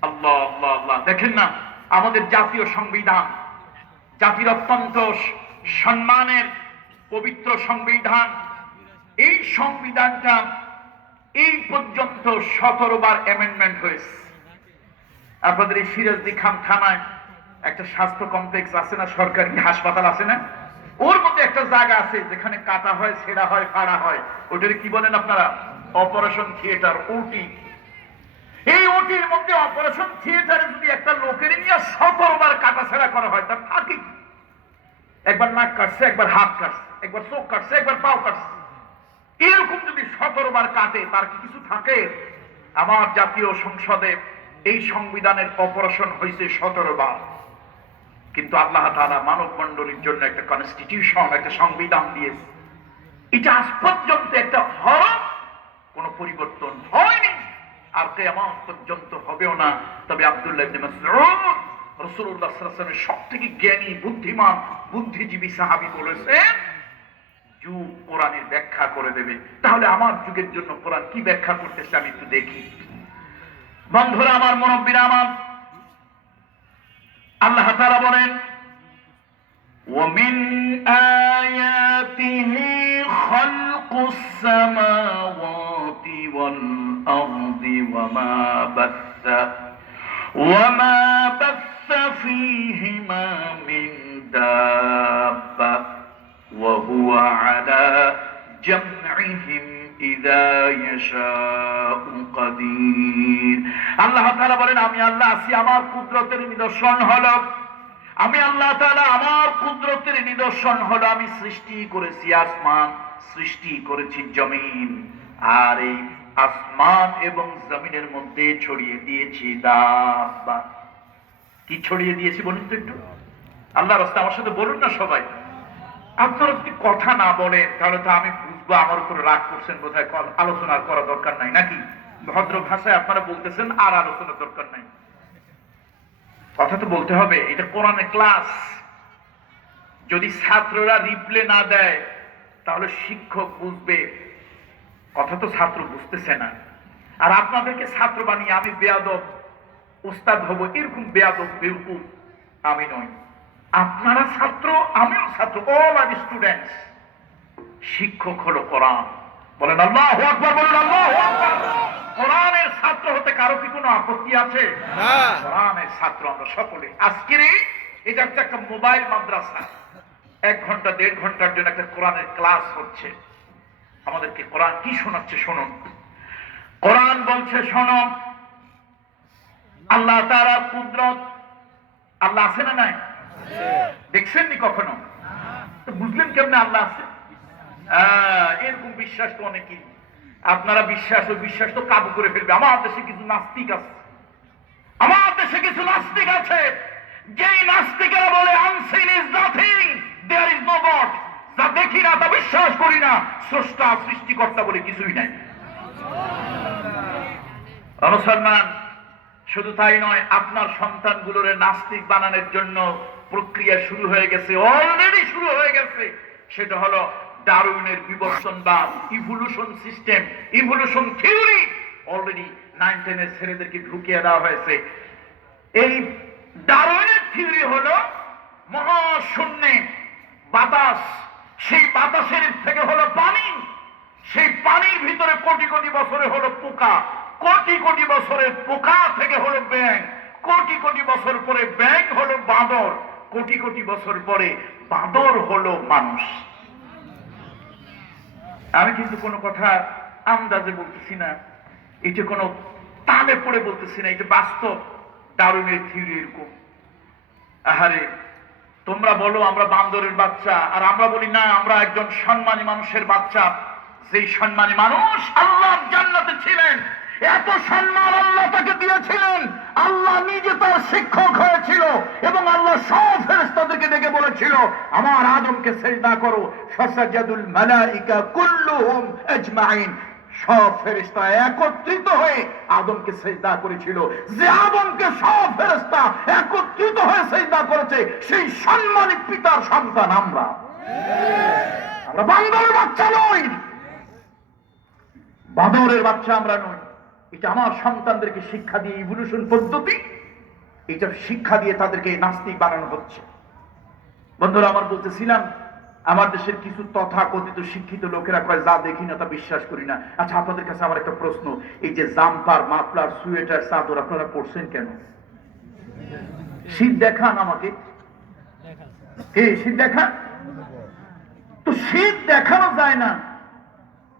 আল্লাহ আল্লাহ আল্লাহ। দেখেন না, আমাদের জাতীয় সংবিধান, জাতির অত্যন্ত সম্মানের পবিত্র সংবিধান, এই সংবিধানটা এই পর্যন্ত 17 বার অ্যামেন্ডমেন্ট হয়েছে। আপনাদের এই সিরাজদি খান থানায় একটা স্বাস্থ্য কমপ্লেক্স আছে না, সরকারি হাসপাতাল আছে না, ওর মধ্যে একটা জায়গা আছে যেখানে কাটা হয়, ছেঁড়া হয়, ফাড়া হয়। ওটাকে কি বলেন আপনারা? অপারেশন থিয়েটার, ওটি। এই ওটির মধ্যে অপারেশন থিয়েটারে যদি একটা লোকের নিয়ে 17 বার কাটা ছেঁড়া করা হয়, তার থাকে কি? একবার নাক কাটছে, একবার হাত কাটছে, একবার চোখ কাটছে, একবার পাও কাটছে, এরকম যদি 17 বার কাটে, তার কি কিছু থাকে? আমার জাতীয় সংসদে এই সংবিধানের অপারেশন হয়েছে 17 বার। কিন্তু আল্লাহ তাআলা মানব মণ্ডলীর জন্য একটা কনস্টিটিউশন, একটা সংবিধান দিয়েছে। এটা আজ পর্যন্ত একটা হরফ কোন পরিবর্তন হয়নি, আর কিয়ামত পর্যন্ত হবেও না। তবে আব্দুল্লাহ ইবনে মাসউদ রাসূলুল্লাহ সাল্লাল্লাহু আলাইহি ওয়াসাল্লামের সবথেকে জ্ঞানী, বুদ্ধিমান, বুদ্ধিজীবী সাহাবী বলেছেন, যুগ কোরআনের ব্যাখ্যা করে দেবে। তাহলে আমার যুগের জন্য কোরআন কি ব্যাখ্যা করতেছে আমি একটু দেখি। বন্ধুরা আমার, মুরব্বিরা আমার, আল্লাহ তাআলা বলেন, وَمِنْ آيَاتِهِ خَلْقُ السَّمَاوَاتِ وَالْأَرْضِ وَمَا بَثَّ فِيهِمَا مِنْ دَابَّةٍ وَهُوَ عَلَى جَمْعِهِمْ إِذَا يَشَاءُ قَدِيرٌ। আল্লাহ তাআলা বলেন, আমি আল্লাহ আছি, আমার কুদরতের নিদর্শন হলো, আমি আল্লাহ তাআলা, আমার কুদরতের নিদর্শন হলো, আমি সৃষ্টি করেছি আসমান, সৃষ্টি করেছি জমিন, আর এই আসমান এবং জমিনের মধ্যে ছড়িয়ে দিয়েছি দাব্বা। কি ছড়িয়ে দিয়েছি বলুন তো একটু? আল্লাহর রাস্তায় আমার সাথে বলুন না সবাই। আপনারা যদি কথা না বলেন তাহলে তো আমি বুঝবো আমার উপর রাগ করছেন, বোধহয় আলোচনা করা দরকার নাই, নাকি? ভদ্র ভাষায় আপনারা বলতেছেন আর আলোচনা দরকার নাই। কথা তো বলতে হবে, এটা কোরআনের ক্লাস। যদি ছাত্ররা রিপ্লে না দেয় তাহলে শিক্ষক বুঝবে কথা তো ছাত্র বুঝতেছে না। আর আপনাদেরকে ছাত্র বানিয়ে আমি বেয়াদব উস্তাদ হব, এরকম বেয়াদব বেউকুফ আমি নই। আপনারা ছাত্র, আমিও ছাত্র, অল আর স্টুডেন্টস। শিক্ষক হলো কোরআন। বলেন আল্লাহু আকবার, বলেন আল্লাহু আকবার। কোরআনের ছাত্র হতে কারো কি কোনো আপত্তি আছে? কোরআনের ছাত্র আমরা সকলে। আজকের এটা একটা মোবাইল মাদ্রাসা। 1 ঘন্টা 1.5 ঘন্টার জন্য একটা কোরআনের ক্লাস হচ্ছে। আমাদেরকে কোরআন কি শোনাচ্ছে শুনুন। কোরআন বলছে শোনো, আল্লাহ তাআলার কুদরত। আল্লাহ আছে না নাই? দেখছেননি কখনো? তো বুঝলেন কেমনে আল্লাহ আছে? এরকম বিশ্বাস তো অনেকেই। আপনারা বিশ্বাস ও বিশ্বাস তো কাবু করে ফেলবে। আমার দেশে কিছু নাস্তিক আছে, আমার দেশে কিছু নাস্তিক আছে, যেই নাস্তিকেরা বলে unseen is nothing, there is no god. যা দেখি না, তা বিশ্বাস করি না, স্রষ্টা সৃষ্টিকর্তা বলে কিছুই নাই। মুসলমান, শুধু তাই নয়, আপনার সন্তানগুলোরে নাস্তিক বানানোর জন্য প্রক্রিয়া শুরু হয়ে গেছে, অলরেডি শুরু হয়ে গেছে। সেটা হলো ডারউইনের বিবর্তনবাদ, evolution system, evolution theory. Already 9-10 এর ছেলেদেরকে ঢুকিয়ে দেওয়া হয়েছে। এই ডারউইনের থিওরি হলো মহাশূন্যে বাতাস, সেই বাতাসের থেকে হলো পানি, সেই পানির ভিতরে কোটি কোটি বছরে হলো পোকা, কোটি কোটি বছরের পোকা থেকে হলো ব্যাঙ, কোটি কোটি বছর পরে ব্যাঙ হলো বাঁদর, কোটি কোটি বছর পরে বাঁদর হলো মানুষ। আমি কিন্তু কোনো কথা আন্দাজে বলতেছি না, এটা কোনো তালে পড়ে বলতেছি না, এটা বাস্তব। ডারউইনের থিওরি এরকম। আহারে, তোমরা বলো আমরা বান্দরের বাচ্চা, আর আমরা বলি না আমরা একজন সম্মানী মানুষের বাচ্চা। যেই সম্মানী মানুষ আল্লাহর জান্নাতে ছিলেন, এত সম্মান আল্লাহ তাকে দিয়েছিলেন, আল্লাহ নিজে তার শিক্ষক হয়েছিল, এবং আল্লাহ সব ফেরেশতাদেরকে ডেকে বলেছিল আমার আদমকে সিজদা করো। ফাসাজাদুল মালাইকা কুল্লুহুম আজমাইন। সব ফেরেশতা একত্রিত হয়ে আদমকে সিজদা করেছিল। যে আদমকে সব ফেরেশতা একত্রিত হয়ে সিজদা করেছে, সেই সম্মানিত পিতার সন্তান আমরা। আমরা বান্দরের বাচ্চা নই, বাঁদরের বাচ্চা আমরা নই। এটা আমার সন্তানদেরকে শিক্ষা দিয়ে, ইভলিউশন পদ্ধতি, এটা শিক্ষা দিয়ে তাদেরকে নাস্তিক বানানো হচ্ছে। বন্ধুরা, আমার বলতেছিলাম, আমার দেশের কিছু তথাকথিত শিক্ষিত লোকেরা কয় যা দেখি না তা বিশ্বাস করি না। আচ্ছা, আপনাদের কাছে আমার একটা প্রশ্ন, এই যে জাম্পার, মাফলার, সোয়েটার, চাদর আপনারা পরছেন কেন? শীত দেখান আমাকে, শীত দেখান তো। শীত দেখানো যায় না,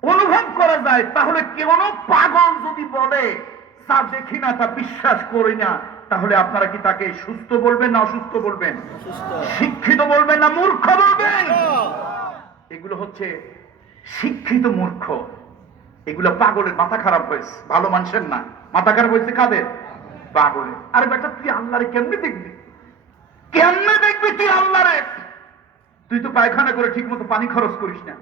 অনুভব করা যায়। তাহলে কোন পাগল যদি বলে তা দেখি না তা বিশ্বাস করি না, তাহলে আপনারা কি তাকে সুস্থ বলবেন না অসুস্থ বলবেন? শিক্ষিত বলবেন না মূর্খ বলবেন? এগুলো হচ্ছে শিক্ষিত মূর্খ, এগুলো পাগলের। মাথা খারাপ হয়েছে, ভালো মানুষের না। মাথা খারাপ হয়েছে কাদের? পাগলের। আরে বেটা, তুই আল্লাহরে কেমনে দেখবি? কেমনে দেখবি তুই আল্লাহরে? তুই তো পায়খানা করে ঠিক মতো পানি খরচ করিস না,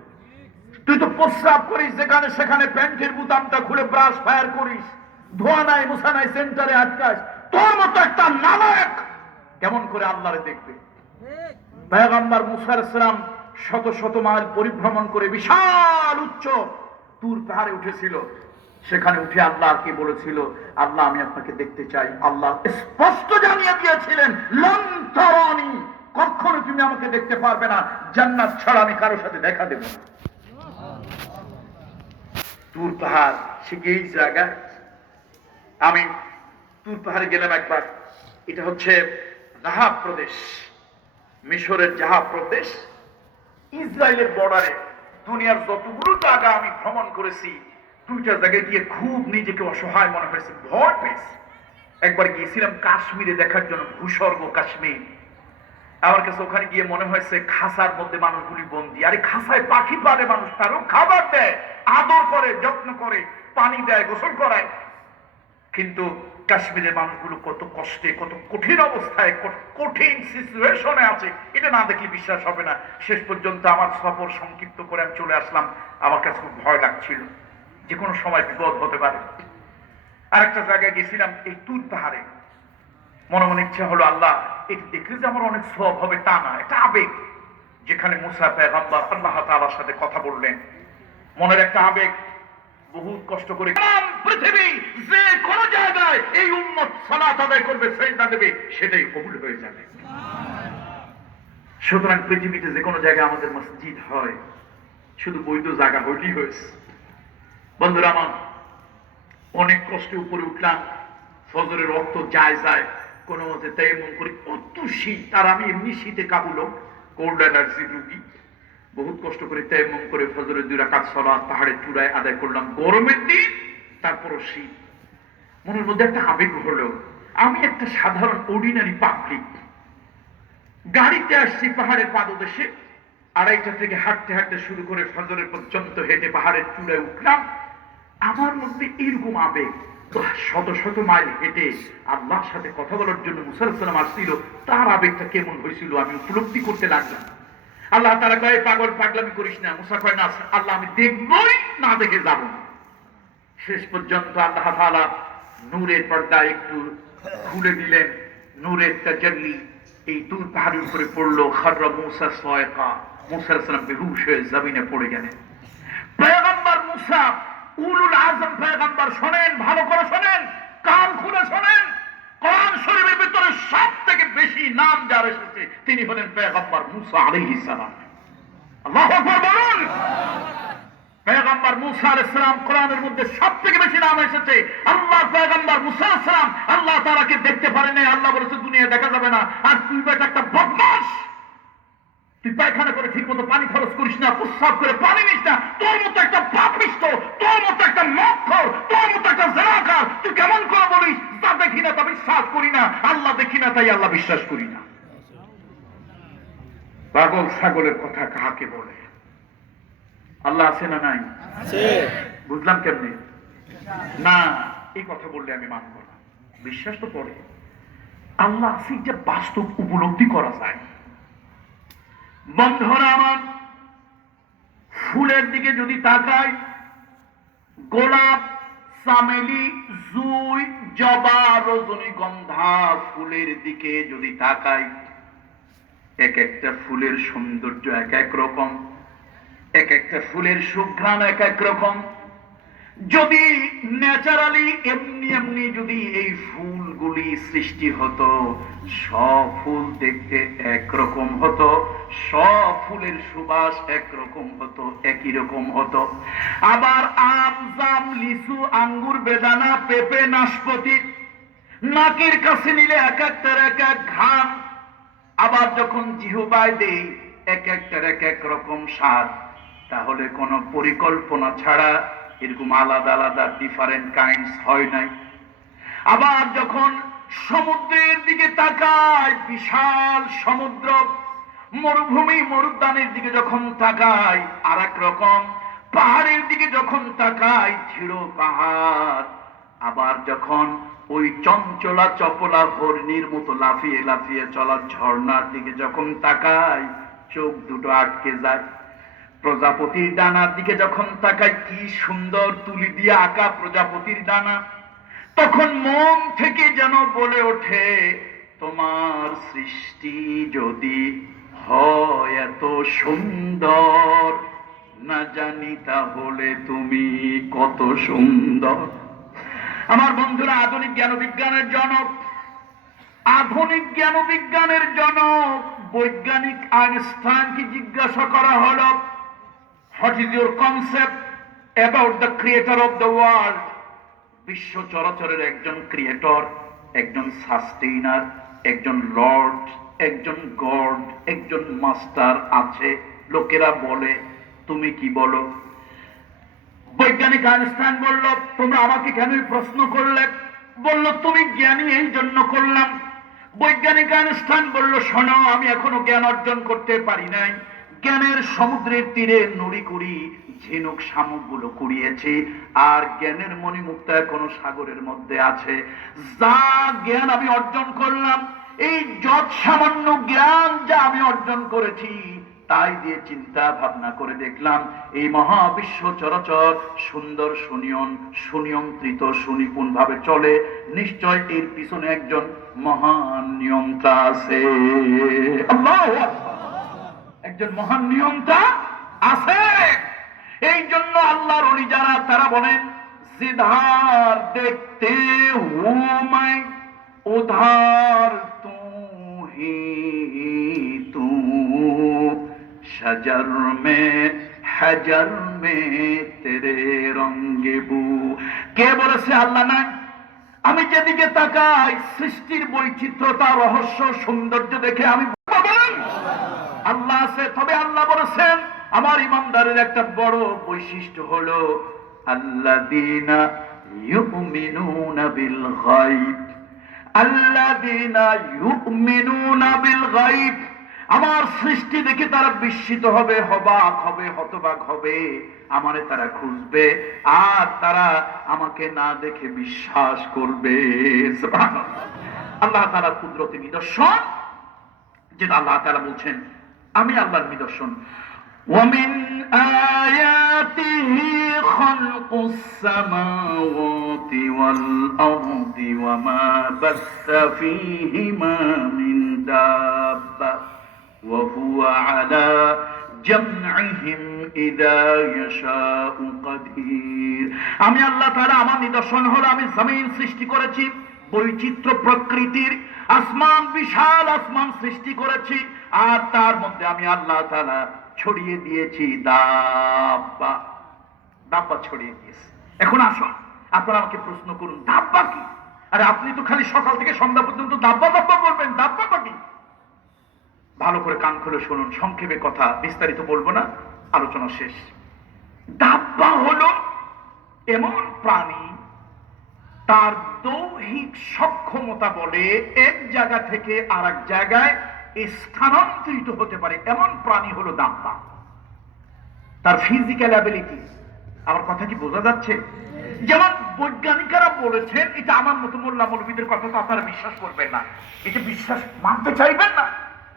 তুই তো প্রস্রাব করিস যেখানে সেখানে, প্যান্টের বুতামটা খুলে ব্রাশ ফায়ার করিস, ধোয়া নাই মুছা নাই, সেন্টারে আটকাস। তোর মতো একটা নালায়েক কেমন করে আল্লাহরে দেখবে? পয়গম্বর মুসা আলাইহিস সালাম শত শত মাইল পরিভ্রমণ করে বিশাল উচ্চ তুর পাহাড়ে উঠেছিল। সেখানে উঠে আল্লাহকে বলেছিল, আল্লাহ আমি আপনাকে দেখতে চাই। আল্লাহ স্পষ্ট জানিয়ে দিয়েছিলেন, লন তারানি, কখনো তুমি আমাকে দেখতে পারবে না, জান্নাত ছাড়া আমি কারোর সাথে দেখা দেব না। তুর পাহাড় সে এই জায়গায়। আমি তুর পাহাড়ে গেলাম একবার। এটা হচ্ছে জাহাব প্রদেশ, মিশরের জাহাব প্রদেশ, ইসরায়েলের বর্ডারে। দুনিয়ার যতগুলো জায়গা আমি ভ্রমণ করেছি, 2টা জায়গায় গিয়ে খুব নিজেকে অসহায় মনে হয়েছে, ভয় পেয়েছি। একবার গিয়েছিলাম কাশ্মীরে দেখার জন্য, ভূস্বর্গ কাশ্মীর। আমার কাছে ওখানে গিয়ে মনে হয়েছে খাসার মধ্যে মানুষগুলি বন্দী। আরে খাসায় পাখি পালে মানুষ, তারও খাবার দেয়, আদর করে, যত্ন করে, পানি দেয়, গোসল করায়। কিন্তু কাশ্মীরের মানুষগুলো কত কষ্টে, কত কঠিন অবস্থায়, কঠিন সিচুয়েশনে আছে, এটা না দেখলে বিশ্বাস হবে না। শেষ পর্যন্ত আমার সফর সংক্ষিপ্ত করে আমি চলে আসলাম। আমার কাছে খুব ভয় লাগছিল, যে কোনো সময় বিপদ হতে পারে। আরেকটা জায়গায় গেছিলাম এই তুর পাহাড়ে। মনে মনে ইচ্ছা হলো, আল্লাহ এটা দেখলে যে আমার অনেক সওয়াব হবে তা না, এটা আবেগ। যেখানে মুসা পয়গম্বর আল্লাহ তাআলার সাথে কথা বললেন, মনের একটা আবেগ। বহুত কষ্ট করে পৃথিবী যে কোন জায়গায় এই উম্মত সালাত আদায় করবে সেজদা দেবে সেটাই কবুল হয়ে যাবে। সুতরাং পৃথিবীতে যে কোনো জায়গায় আমাদের মসজিদ হয়, শুধু বৈধ জায়গা হইলেই হয়েছে। বন্ধুরা আমার, অনেক কষ্টে উপরে উঠলাম, ফজরের রক্ত যায় যায় কোনো মতে তেমন করি, অত শীত, আর আমি এমনি শীতে কাবুলো, কোল্ড অ্যালার্জি রুগী। বহুত কষ্ট করে তেমন করে ফজরের 2 রাকাত সালাত পাহাড়ের চূড়ায় আদায় করলাম, গরমের দিন, তারপরও শীত। মনের মধ্যে একটা আবেগ হলো, আমি একটা সাধারণ অর্ডিনারি পাবলিক, গাড়িতে আসছি পাহাড়ের পাদদেশে, 2:30 থেকে হাঁটতে হাঁটতে শুরু করে ফজরের পর্যন্ত হেঁটে পাহাড়ের চূড়ায় উঠলাম। আমার মধ্যে এরকম আবেগ, শত শত মাইল হেঁটে আল্লাহর সাথে কথা বলার জন্য মুসা আলাইহিস সালাম আসছিল, তার আবেগটা কেমন হয়েছিল আমি উপলব্ধি করতে লাগলাম। আল্লাহ তাআলা কয়, পাগল পাগলামি করিস না। মুসা কয়, না আল্লাহ, আমি দেখবই, না দেখে যাব না। শেষ পর্যন্ত আল্লাহ তাআলা নূরের পর্দা একটু খুলে দিলেন, নূরের তাজাল্লি এই তুর পাহাড়ের উপরে পড়লো। খাররা মুসা সায়কা, মুসা আলাইহিস সালাম বেহুশ হয়ে জমিনে পড়ে গেলেন। পয়গম্বর মুসা, উলুল আযম পয়গম্বর, শোনেন, ভালো করে শোনেন, কান খুলে শোনেন, কোরআন শরীফের ভিতরে সবথেকে বেশি নাম যার এসেছে তিনি হলেন পয়গম্বর মুসা আলাইহিস সালাম। আল্লাহু আকবার বলুন। পয়গম্বর মুসা আলাইহিস সালাম কোরআনের মধ্যে সবথেকে বেশি নাম এসেছে। আল্লাহ পয়গম্বর মুসা আলাইহিস সালাম আল্লাহ তাআলাকে দেখতে পারেন না, আল্লাহ বলেছে দুনিয়া দেখা যাবে না। আর তুই বেটা একটা বদমাশ, তুই পায়খানা করে ঠিক মতো পানি খরচ করিস না, প্রস্রাব করে পানি নিস না, তোর মতো একটা পাপিষ্ঠ, তোর মতো একটা মদখোর, তোর মতো একটা জিনাকার, তুই কেমন করে বলিস তা দেখি না তা বিশ্বাস করি না, আল্লাহ দেখি না তাই আল্লাহ বিশ্বাস করি না। পাগল ছাগলের কথা কাকে বলে? আল্লাহ আছে না নাই? বুঝলাম কেমনে? না, এই কথা বললে আমি মানব না। বিশ্বাস তো পড়ে, আল্লাহ আছে যে বাস্তব উপলব্ধি করা যায়। বন্ধুরা আমার, ফুলের দিকে যদি তাকাই, গোলাপ, চামেলি, জুই, জবা, রজনীগন্ধা ফুলের দিকে যদি তাকাই, এক একটা ফুলের সৌন্দর্য এক এক রকম, এক একটা ফুলের সুঘ্রাণ এক এক রকম। যদি ন্যাচারালি এমনি এমনি যদি এই ফুলগুলি সৃষ্টি হতো, সব ফুল দেখতে একরকম হতো, সব ফুলের সুবাস একরকম হতো, একই রকম হতো। আবার আম, জাম, লিচু, আঙ্গুর, বেদানা, পেঁপে, নাশপাতি নাকের কাছে নিলে এক একটার এক এক ঘ্রাণ, আবার যখন জিহ্বায় দেই এক একটার এক এক রকম স্বাদ। তাহলে কোনো পরিকল্পনা ছাড়া এরকম আলাদা আলাদা ডিফারেন্ট কাইন্ডস হয় নাই। আবার যখন সমুদ্রের দিকে তাকায়, বিশাল সমুদ্র, মরুভূমি মরুদ্যানের দিকে যখন তাকাই আর এক রকম, পাহাড়ের দিকে যখন তাকাই দৃঢ় পাহাড়। আবার যখন ওই চঞ্চলা চপলা হরিণীর মতো লাফিয়ে লাফিয়ে চলা ঝর্ণার দিকে যখন তাকাই চোখ দুটো আটকে যায়। প্রজাপতির ডানার দিকে যখন তাকাই, কি সুন্দর তুলি দিয়ে আঁকা প্রজাপতির ডানা, তখন মন থেকে যেন বলে ওঠে, তোমার সৃষ্টি যদি হয় এত সুন্দর, না জানি তাহলে তুমি কত সুন্দর। আমার বন্ধুরা, আধুনিক জ্ঞান বিজ্ঞানের জনক, আধুনিক জ্ঞান বিজ্ঞানের জনক বৈজ্ঞানিক আইনস্টাইনকে জিজ্ঞাসা করা হলো, what is your concept about the creator of the world? বিশ্ব চরাচরের একজন ক্রিয়েটর, একজন সাস্টেইনার, একজন লর্ড, একজন গড, একজন মাস্টার আছে, লোকেরা বলে, তুমি কি বলো? বৈজ্ঞানিক আইনস্টাইন বলল, তোমরা আমাকে কেন প্রশ্ন করলে? বলল, তুমি জ্ঞানী এই জন্য করলাম। বৈজ্ঞানিক আইনস্টাইন বলল, শোনো, আমি এখনো জ্ঞান অর্জন করতে পারি নাই। জ্ঞানের সমুদ্রের তীরে নুড়ি কুড়ি ঝিনুক শামুকগুলো কুড়িয়েছি, আর জ্ঞানের মণিমুক্তা এখনো সাগরের মধ্যে আছে। যা জ্ঞান আমি অর্জন করলাম, এই যত সামান্য জ্ঞান যা আমি অর্জন করেছি, তাই দিয়ে চিন্তা ভাবনা করে দেখলাম এই মহাবিশ্ব চরাচর সুন্দর সুনিয়ন্ত্রিত সুনিপুণ ভাবে চলে। নিশ্চয় এর পিছনে একজন মহান নিয়ন্তা আছে। আল্লাহু আকবার। একজন মহান নিয়ন্তা আছে। এই জন্য আল্লাহর ওলি যারা তারা বলেন जिधर देखते हूं मैं उधर तू ही तू शजर में हजर में तेरे रंगे बू কে বলেছে আল্লাহ নাই আমি যেদিকে তাকাই সৃষ্টির বৈচিত্র্যতা রহস্য সৌন্দর্য দেখে আমি বলেন আল্লাহ আছে তবে আল্লাহ বলেছেন আমার ইমানদারের একটা বড় বৈশিষ্ট্য হলো আল্লাযীনা ইউমিনুনা বিল গায়ব আল্লাযীনা ইউমিনুনা বিল গায়ব আমার সৃষ্টি দেখে তারা বিস্মিত হবে হবাক হবে হতবাক হবে আমারে তারা খুঁজবে আর তারা আমাকে না দেখে বিশ্বাস করবে সুবহানাল্লাহ আল্লাহ তাআলা কুদরতি নিদর্শন যেটা আল্লাহ তাআলা বলছেন আমি আল্লাহর নিদর্শন ومن آياته خلق السماوات والأرض وما بث فيهما من دابة وهو على جمعهم إذا يشاء قدير আমি আল্লাহ তাআলা আমার নিদর্শন হলো আমি জমিন সৃষ্টি করেছি বৈচিত্র্য প্রকৃতির আসমান বিশাল আসমান সৃষ্টি করেছি আর তার মধ্যে আমি আল্লাহ তাআলা ছড়িয়ে দিয়েছি দাব্বা দাব্বা ছড়িয়ে দিয়েছি এখন আসুন আপনারা আমাকে প্রশ্ন করুন দাব্বা কি আরে আপনি তো খালি সকাল থেকে সন্ধ্যা পর্যন্ত দাব্বা দাব্বা বলবেন দাব্বাটা কি ভালো করে কান খুলে শুনুন সংক্ষেপে কথা বিস্তারিত বলবো না আলোচনা শেষ দাব্বা হলো এমন প্রাণী তার দৈহিক সক্ষমতা বলে এক জায়গা থেকে আরেক জায়গায় স্থানান্তরিত হতে পারে এমন প্রাণী হলো দাব্বা তার ফিজিক্যাল অ্যাবিলিটি আমার কথা কি বোঝা যাচ্ছে যেমন বৈজ্ঞানিকরা বলেছেন এটা আমার মতো মোল্লা মৌলবীদের কথা তো আপনারা বিশ্বাস করবেন না এটা বিশ্বাস মানতে চাইবেন না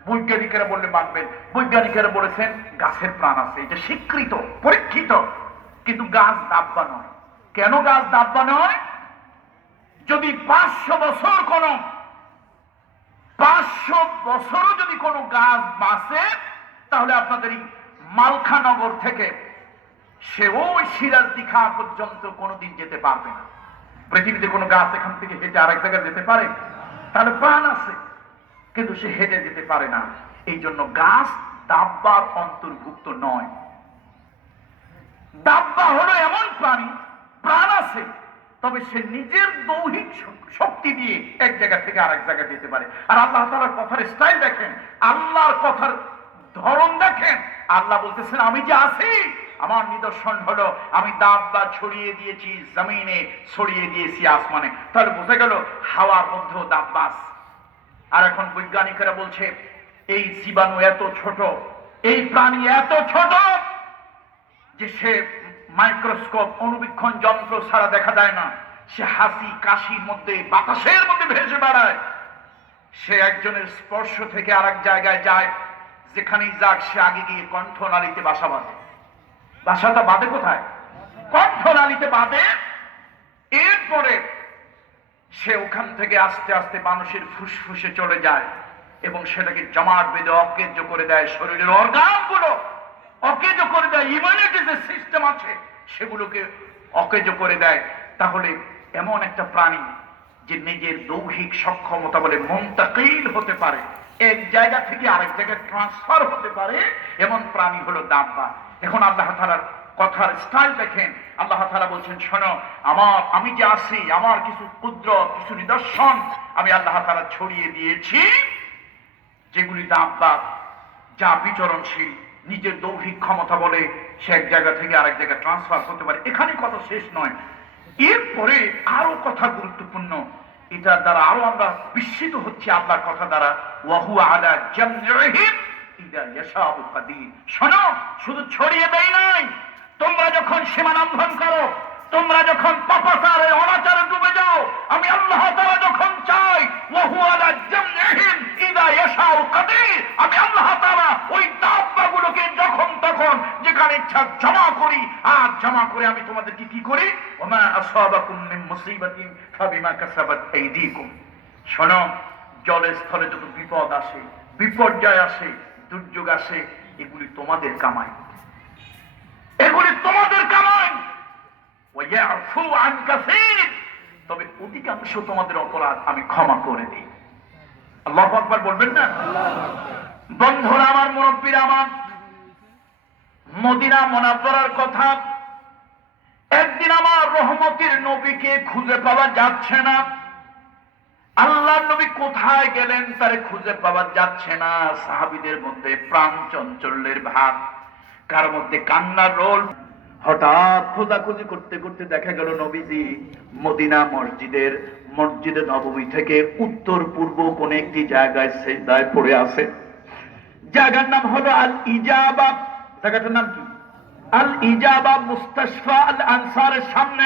বৈজ্ঞানিকরা বললে মানবেন বৈজ্ঞানিকরা বলেছেন গাছের প্রাণ আছে এটা স্বীকৃত পরীক্ষিত কিন্তু গাছ দাব্বা নয় কেন গাছ দাব্বা নয় যদি 500 বছর কোন 500 বছরও যদি কোনো গাছ বাঁচে তাহলে আপনাদের এই মালখানগর থেকে সে ওই সিরাজ দীঘা পর্যন্ত কোনোদিন যেতে পারবে না পৃথিবীতে কোনো গাছ এখান থেকে হেঁটে আরেক জায়গায় যেতে পারে তাহলে প্রাণ আছে কিন্তু সে হেঁটে যেতে পারে না এই জন্য গাছ দাব্বার অন্তর্ভুক্ত নয় দাব্বা হলো এমন প্রাণী প্রাণ আছে তবে সে নিজের দৈহিক শক্তি দিয়ে এক জায়গা থেকে আরেক জায়গায় যেতে পারে আর আল্লাহ তাআলার কথার স্টাইল দেখেন আল্লাহর কথার ধরন দেখেন আল্লাহ বলতেছেন আমি যে আছি আমার নিদর্শন হলো আমি দাব্বা ছড়িয়ে দিয়েছি জমিনে ছড়িয়ে দিয়েছি আসমানে তাহলে বোঝা গেল হাওয়ার মধ্যেও দাব্বা আছে আর এখন বৈজ্ঞানিকরা বলছে এই জীবাণু এত ছোট এই প্রাণী এত ছোট যে সে মাইক্রোস্কোপ অনুবীক্ষণ যন্ত্র ছাড়া দেখা যায় না সে হাসি কাশির মধ্যে বাতাসের মধ্যে ভেসে বেড়ায় সে একজনের স্পর্শ থেকে আরেক জায়গায় যায় যেখানেই যাক সে আগে গিয়ে কণ্ঠনালীতে বাসা বাঁধে বাসাটা বাঁধে কোথায় কণ্ঠনালীতে বাঁধে এরপরে সে ওখান থেকে আস্তে আস্তে মানুষের ফুসফুসে চলে যায় এবং সেটাকে জমাট বেঁধে অকেজ করে দেয় শরীরের অর্গানগুলো অকেজ করে দেয় ইমিউনিটি যে সিস্টেম আছে সেগুলোকে অকেজ করে দেয় তাহলে এমন একটা প্রাণী যে নিজের দৈহিক সক্ষমতা বলে মুনতাকিল হতে পারে এক জায়গা থেকে আরেক জায়গায় ট্রান্সফার হতে পারে এমন প্রাণী হলো দাব্বা এখন আল্লাহ তাআলার কথার স্টাইল দেখেন আল্লাহ তাআলা বলছেন শোনো আমি যে আছি আমার কিছু কুদরত কিছু নিদর্শন আমি আল্লাহ তাআলা ছড়িয়ে দিয়েছি যেগুলি দাব্বা যা বিচরণশীল নিজের দৈহিক ক্ষমতা বলে সে এক জায়গা থেকে আরেক জায়গায় ট্রান্সফার করতে পারে এখানে কথা শেষ নয় এরপরে আরো কথা গুরুত্বপূর্ণ এটার দ্বারা আরো আমরা বিস্মিত হচ্ছি আল্লাহর কথা দ্বারা ওয়াহু আলা জামইহিম ইযা ইয়াশাউ কাদির শোনো শুধু ছড়িয়ে দেই নাই তোমরা যখন সীমা লঙ্ঘন করো তোমরা যখন পাপাচারে অনাচারে ডুবে যাও আমি আল্লাহ তাআলা যখন চাই ওয়াহু আলা জামইহিম ইযা ইয়াশাউ কাদির আমি আল্লাহ তাআলা ওই দাব্বাগুলোকে যখন তখন যেখানে ইচ্ছা জমা করি আর জমা করে আমি তোমাদেরকে কি করি ওমা আসাবাকুম মিন মুসিবাতিন ফাবিমা কাসাবাত আইদিকুম শোনো জলে স্থলে যত বিপদ আসে বিপর্যয় আসে দুর্যোগ আসে এগুলি তোমাদের কামাই এগুলি তোমাদের কামাই, ওয়ায়াফু আন কাসীর, তবে অধিকাংশ তোমাদের অপরাধ আমি ক্ষমা করে দিই। আল্লাহু আকবার বলবেন না? বন্ধুরা আমার, মুরব্বীরা আমার, মদিনা মুনাওয়ারার কথা, একদিন আমার রহমতের নবীকে খুঁজে পাওয়া যাচ্ছে না। আল্লাহর নবী কোথায় গেলেন তারে খুঁজে পাওয়া যাচ্ছে না। সাহাবীদের মধ্যে প্রাণ চাঞ্চল্যের ভাব, কার মধ্যে কান্নার রোল। হঠাৎ খোঁজাখুঁজি করতে করতে দেখা গেল নবীজি মদিনা মসজিদে নববী থেকে উত্তর পূর্ব কোন একটি জায়গায় সিজদায় পড়ে আছে। জায়গার নাম হলো আল ইজাবা। জায়গাটার নাম কি? আল ইজাবা, মুস্তাশফা আল আনসারের সামনে।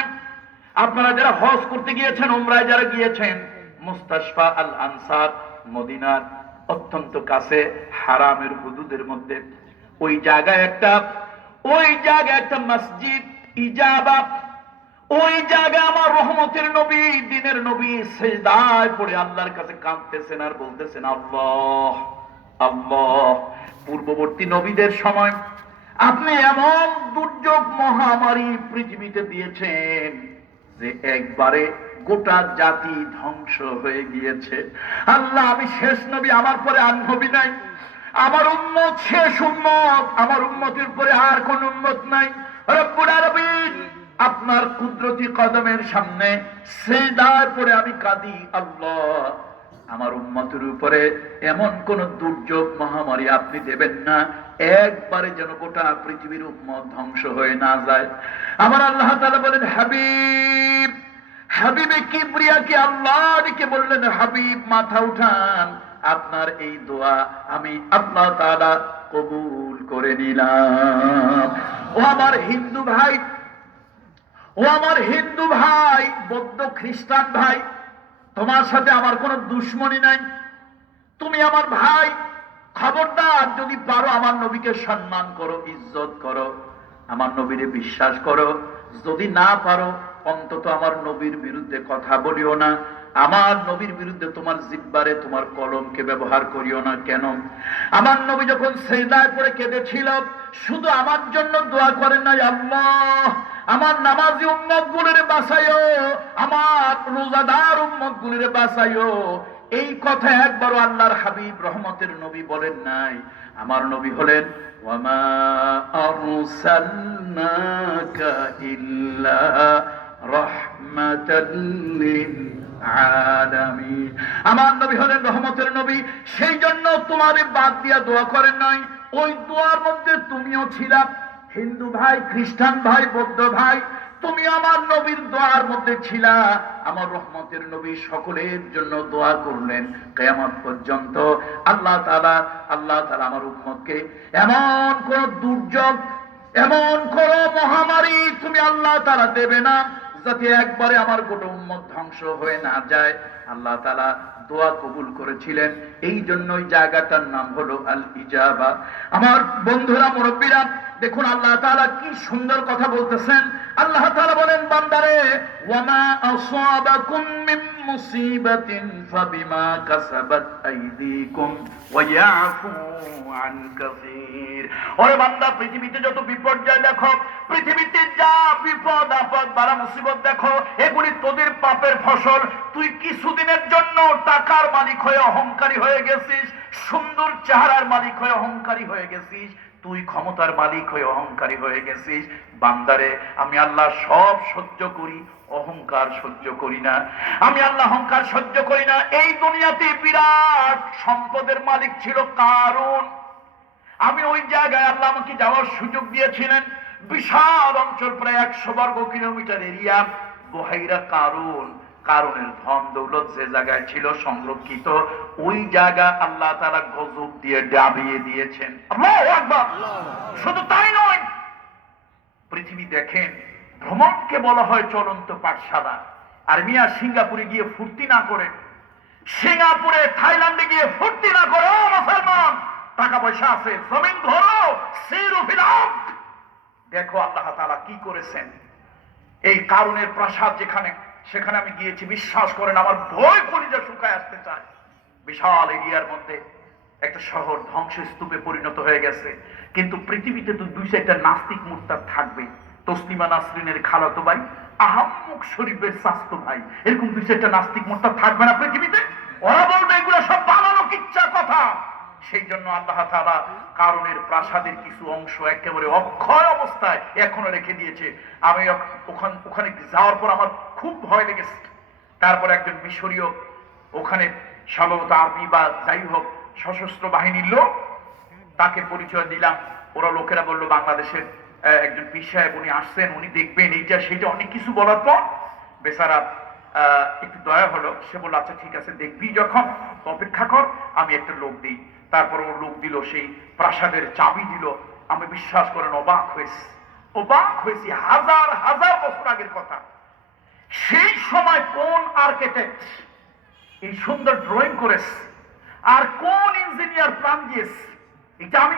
আপনারা যারা হজ করতে গিয়েছেন, উমরায় যারা গিয়েছেন, মুস্তাশফা আল আনসার মদিনার অত্যন্ত কাছে, হারামের হুদুদের মধ্যে। ওই জায়গায় একটা মসজিদ ইজাবা। ওই জায়গা আমার রহমতের নবী, দিনের নবী সিজদায় পড়ে আল্লাহর কাছে কাঁদতেছেন আর বলতেছেন আল্লাহ আল্লাহ। পূর্ববর্তী নবীদের সময় আপনি এমন দুর্যোগ মহামারী পৃথিবীতে দিয়েছেন যে একবারে গোটা জাতি ধ্বংস হয়ে গিয়েছে। আল্লাহ, আমি শেষ নবী, আমার পরে আর নবী নাই, আমার উম্মত শেষ উম্মত, আমার উম্মতের পরে আর কোন উম্মত নাই। রব্বুল আলামিন, আপনার কুদরতি কদমের সামনে সিজদায় পড়ে আমি কাঁদি, আল্লাহ আমার উম্মতের উপরে এমন কোন দুর্যোগ মহামারী আপনি দেবেন না, একবারে যেন গোটা পৃথিবীর উম্মত ধ্বংস হয়ে না যায়। আমার আল্লাহ তাআলা বলেন হাবিব, হাবিবে কিবরিয়াকে আল্লাহকে বললেন হাবিব মাথা উঠান, আপনার এই দোয়া আমি আল্লাহ তাআলা কবুল করে নিলাম। ও আমার হিন্দু ভাই, ও আমার হিন্দু ভাই, বৌদ্ধ খ্রিস্টান ভাই, তোমার সাথে আমার কোনো দুশ্মনী নাই, তুমি আমার ভাই। খবরদার, যদি পারো আমার নবীকে সম্মান করো, ইজ্জত করো, আমার নবীরে বিশ্বাস করো। যদি না পারো অন্তত আমার নবীর বিরুদ্ধে কথা বলিও না। আমার নবীর বিরুদ্ধে তোমার জিহ্বারে তোমার কলমকে ব্যবহার করিও না। কেন? আমার নবী যখন সিজদায় পড়ে কেঁদেছিল, শুধু আমার জন্য দোয়া করেন নাই, আল্লাহ আমার নামাজি উম্মত গুলিরে বাঁচাইও, আমার রোজাদার উম্মত গুলিরে বাঁচাইও। এই কথা একবারও আল্লাহর হাবিব রহমতের নবী বলেন নাই। আমার নবী হলেন ওয়ামা আরসালনাকা ইল্লা রাহমাতাল লিল আলামিন। আমার নবী হলেন রহমতের নবী, সেই জন্য তোমারে বাদ দিয়া দোয়া করেন নাই। ওই দোয়ার মধ্যে তুমিও ছিলা। হিন্দু ভাই, খ্রিস্টান ভাই, বৌদ্ধ ভাই, তুমি আমার নবীর দোয়ার মধ্যে ছিলা। আমার রহমতের নবী সকলের জন্য দোয়া করলেন কিয়ামত পর্যন্ত। আল্লাহ তাআলা আমার উম্মতকে এমন কোন দুর্যোগ, এমন কোন মহামারী তুমি আল্লাহ তাআলা দেবে না যাতে একবারে আমার গোটা উম্মত ধ্বংস হয়ে না যায়। আল্লাহ তাআলা দোয়া কবুল করেছিলেন, এই জন্যই জায়গাটার নাম হলো আল ইজাবা। আমার বন্ধুরা, মুরব্বীরা, দেখুন আল্লাহ তাআলা কি সুন্দর কথা বলতেছেন। আল্লাহ তাআলা বলেন, বান্দারে, ওয়ামা আসাবাকুম মিন মুসিবাতিন ফাবিমা কাসাবাত আইদিকুম ওয়া ইয়াফু আন কাসীর। ওরে বান্দা, পৃথিবীতে যত বিপর্যয় দেখো, পৃথিবীতে যা বিপদ আপদ বালা মুসিবত দেখো, এগুলি তোদের পাপের ফসল। তুই কিছুদিনের জন্য টাকার মালিক হয়ে অহংকারী হয়ে গেছিস, সুন্দর চেহারার মালিক হয়ে অহংকারী হয়ে গেছিস, তুই ক্ষমতার মালিক হয়ে অহংকারী হয়ে গেছিস। বান্দারে, আমি আল্লাহ সব সহ্য করি, অহংকার সহ্য করি না। আমি আল্লাহ অহংকার সহ্য করি না। এই দুনিয়াতে বিরাট সম্পদের মালিক ছিল কারুন। আমি ওই জায়গায় আল্লাহ আমাকে যাওয়ার সুযোগ দিয়েছিলেন। বিশাল অঞ্চল, প্রায় 100 বর্গ কিলোমিটার এরিয়া, বুহাইরা কারুন। কারণের ধন দৌলত যে জায়গায় ছিল সংরক্ষিত, ওই জায়গা আল্লাহ তাআলা গজব দিয়ে ডাবিয়ে দিয়েছেন। আল্লাহু আকবার। শুধু তাই নয়, পৃথিবী দেখেন, ভ্রমণকে বলা হয় চলন্ত পাঠশালা। আর মিয়া সিঙ্গাপুরে গিয়ে ফুর্তি না করে, সিঙ্গাপুরে থাইল্যান্ডে গিয়ে ফুর্তি না করে, ও মুসলমান, টাকা পয়সা আছে, জমিন ধরো, সিরু ফিল আরদ। দেখো আল্লাহ তাআলা কি করেছেন। এই কারণের প্রাসাদ যেখানে, সেখানে আমি গিয়েছি, বিশ্বাস করেন আমার ভয় কলিজা শুকায় আসতে চায়। বিশাল এরিয়ার মধ্যে একটা শহর ধ্বংসস্তূপে পরিণত হয়ে গেছে, কিন্তু পৃথিবীতে তো 2-4টা নাস্তিক মুরতাদ থাকবে। তসলিমা নাসরিনের খালাতো ভাই, আহাম্মক শরীফের স্বাস্থ্য ভাই, এরকম 2-4টা নাস্তিক মুরতাদ থাকবে না পৃথিবীতে? ওরা বলবে এগুলো সব বানানো কিচ্ছা কথা। সেই জন্য আল্লাহ তাআলা কারণের প্রাসাদের কিছু অংশ একেবারে অক্ষয় অবস্থায় এখনো রেখে দিয়েছে। আমি ওখানে যাওয়ার পর আমার খুব ভয় লেগেছে। তারপর একজন মিশরীয় ওখানে সম্ভবত আর্মি বা যাই হোক সশস্ত্র বাহিনীর লোক, তাকে পরিচয় দিলাম। ওরা লোকেরা বললো বাংলাদেশের একজন পীর সাহেব, উনি আসছেন, উনি দেখবেন এইটা সেইটা, অনেক কিছু বলার পর বেচারা একটু দয়া হলো। সে বললো আচ্ছা ঠিক আছে, দেখবি যখন অপেক্ষা কর, আমি একটা লোক দিই। তারপর ও লোক দিল, সেই প্রাসাদের চাবি দিল। আমি বিশ্বাস করেন অবাক হয়েছি। হাজার হাজার বছর আগের কথা। সেই সময় কোন আর্কিটেক্ট এই সুন্দর ড্রয়িং করেছে আর কোন ইঞ্জিনিয়ার প্ল্যান দিয়েছে, এটা আমি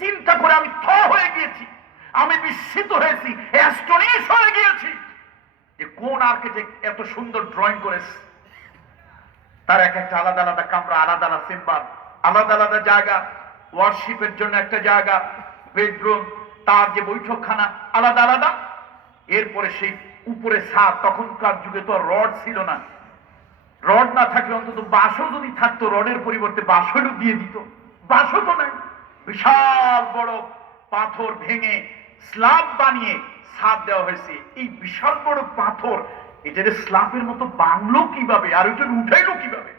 চিন্তা করে আমি থ হয়ে গিয়েছি। আমি বিস্মিত হয়েছি, অ্যাস্টনিশ হয়ে গিয়েছি যে কোন আর্কিটেক্ট এত সুন্দর ড্রয়িং করেছে। তার এক একটা আলাদা আলাদা কামরা, আলাদা আলাদা চেম্বার, আলাদা আলাদা জায়গা, ওয়ার্শিপের জন্য একটা জায়গা, বেডরুম, তার যে বৈঠকখানা আলাদা আলাদা। এরপরে সেই উপরে ছাদ, তখনকার যুগে তো রড ছিল না, রড না থাকলে অন্তত বাঁশও যদি থাকতো, রডের পরিবর্তে বাঁশও দিয়ে দিত, বাঁশও তো নাই। বিশাল বড় পাথর ভেঙে স্ল্যাব বানিয়ে ছাদ দেওয়া হয়েছে। এই বিশাল বড় পাথর, এটা যে স্ল্যাবের মতো বাংলো কিভাবে, আর ওইটা উঠাইলো কিভাবে,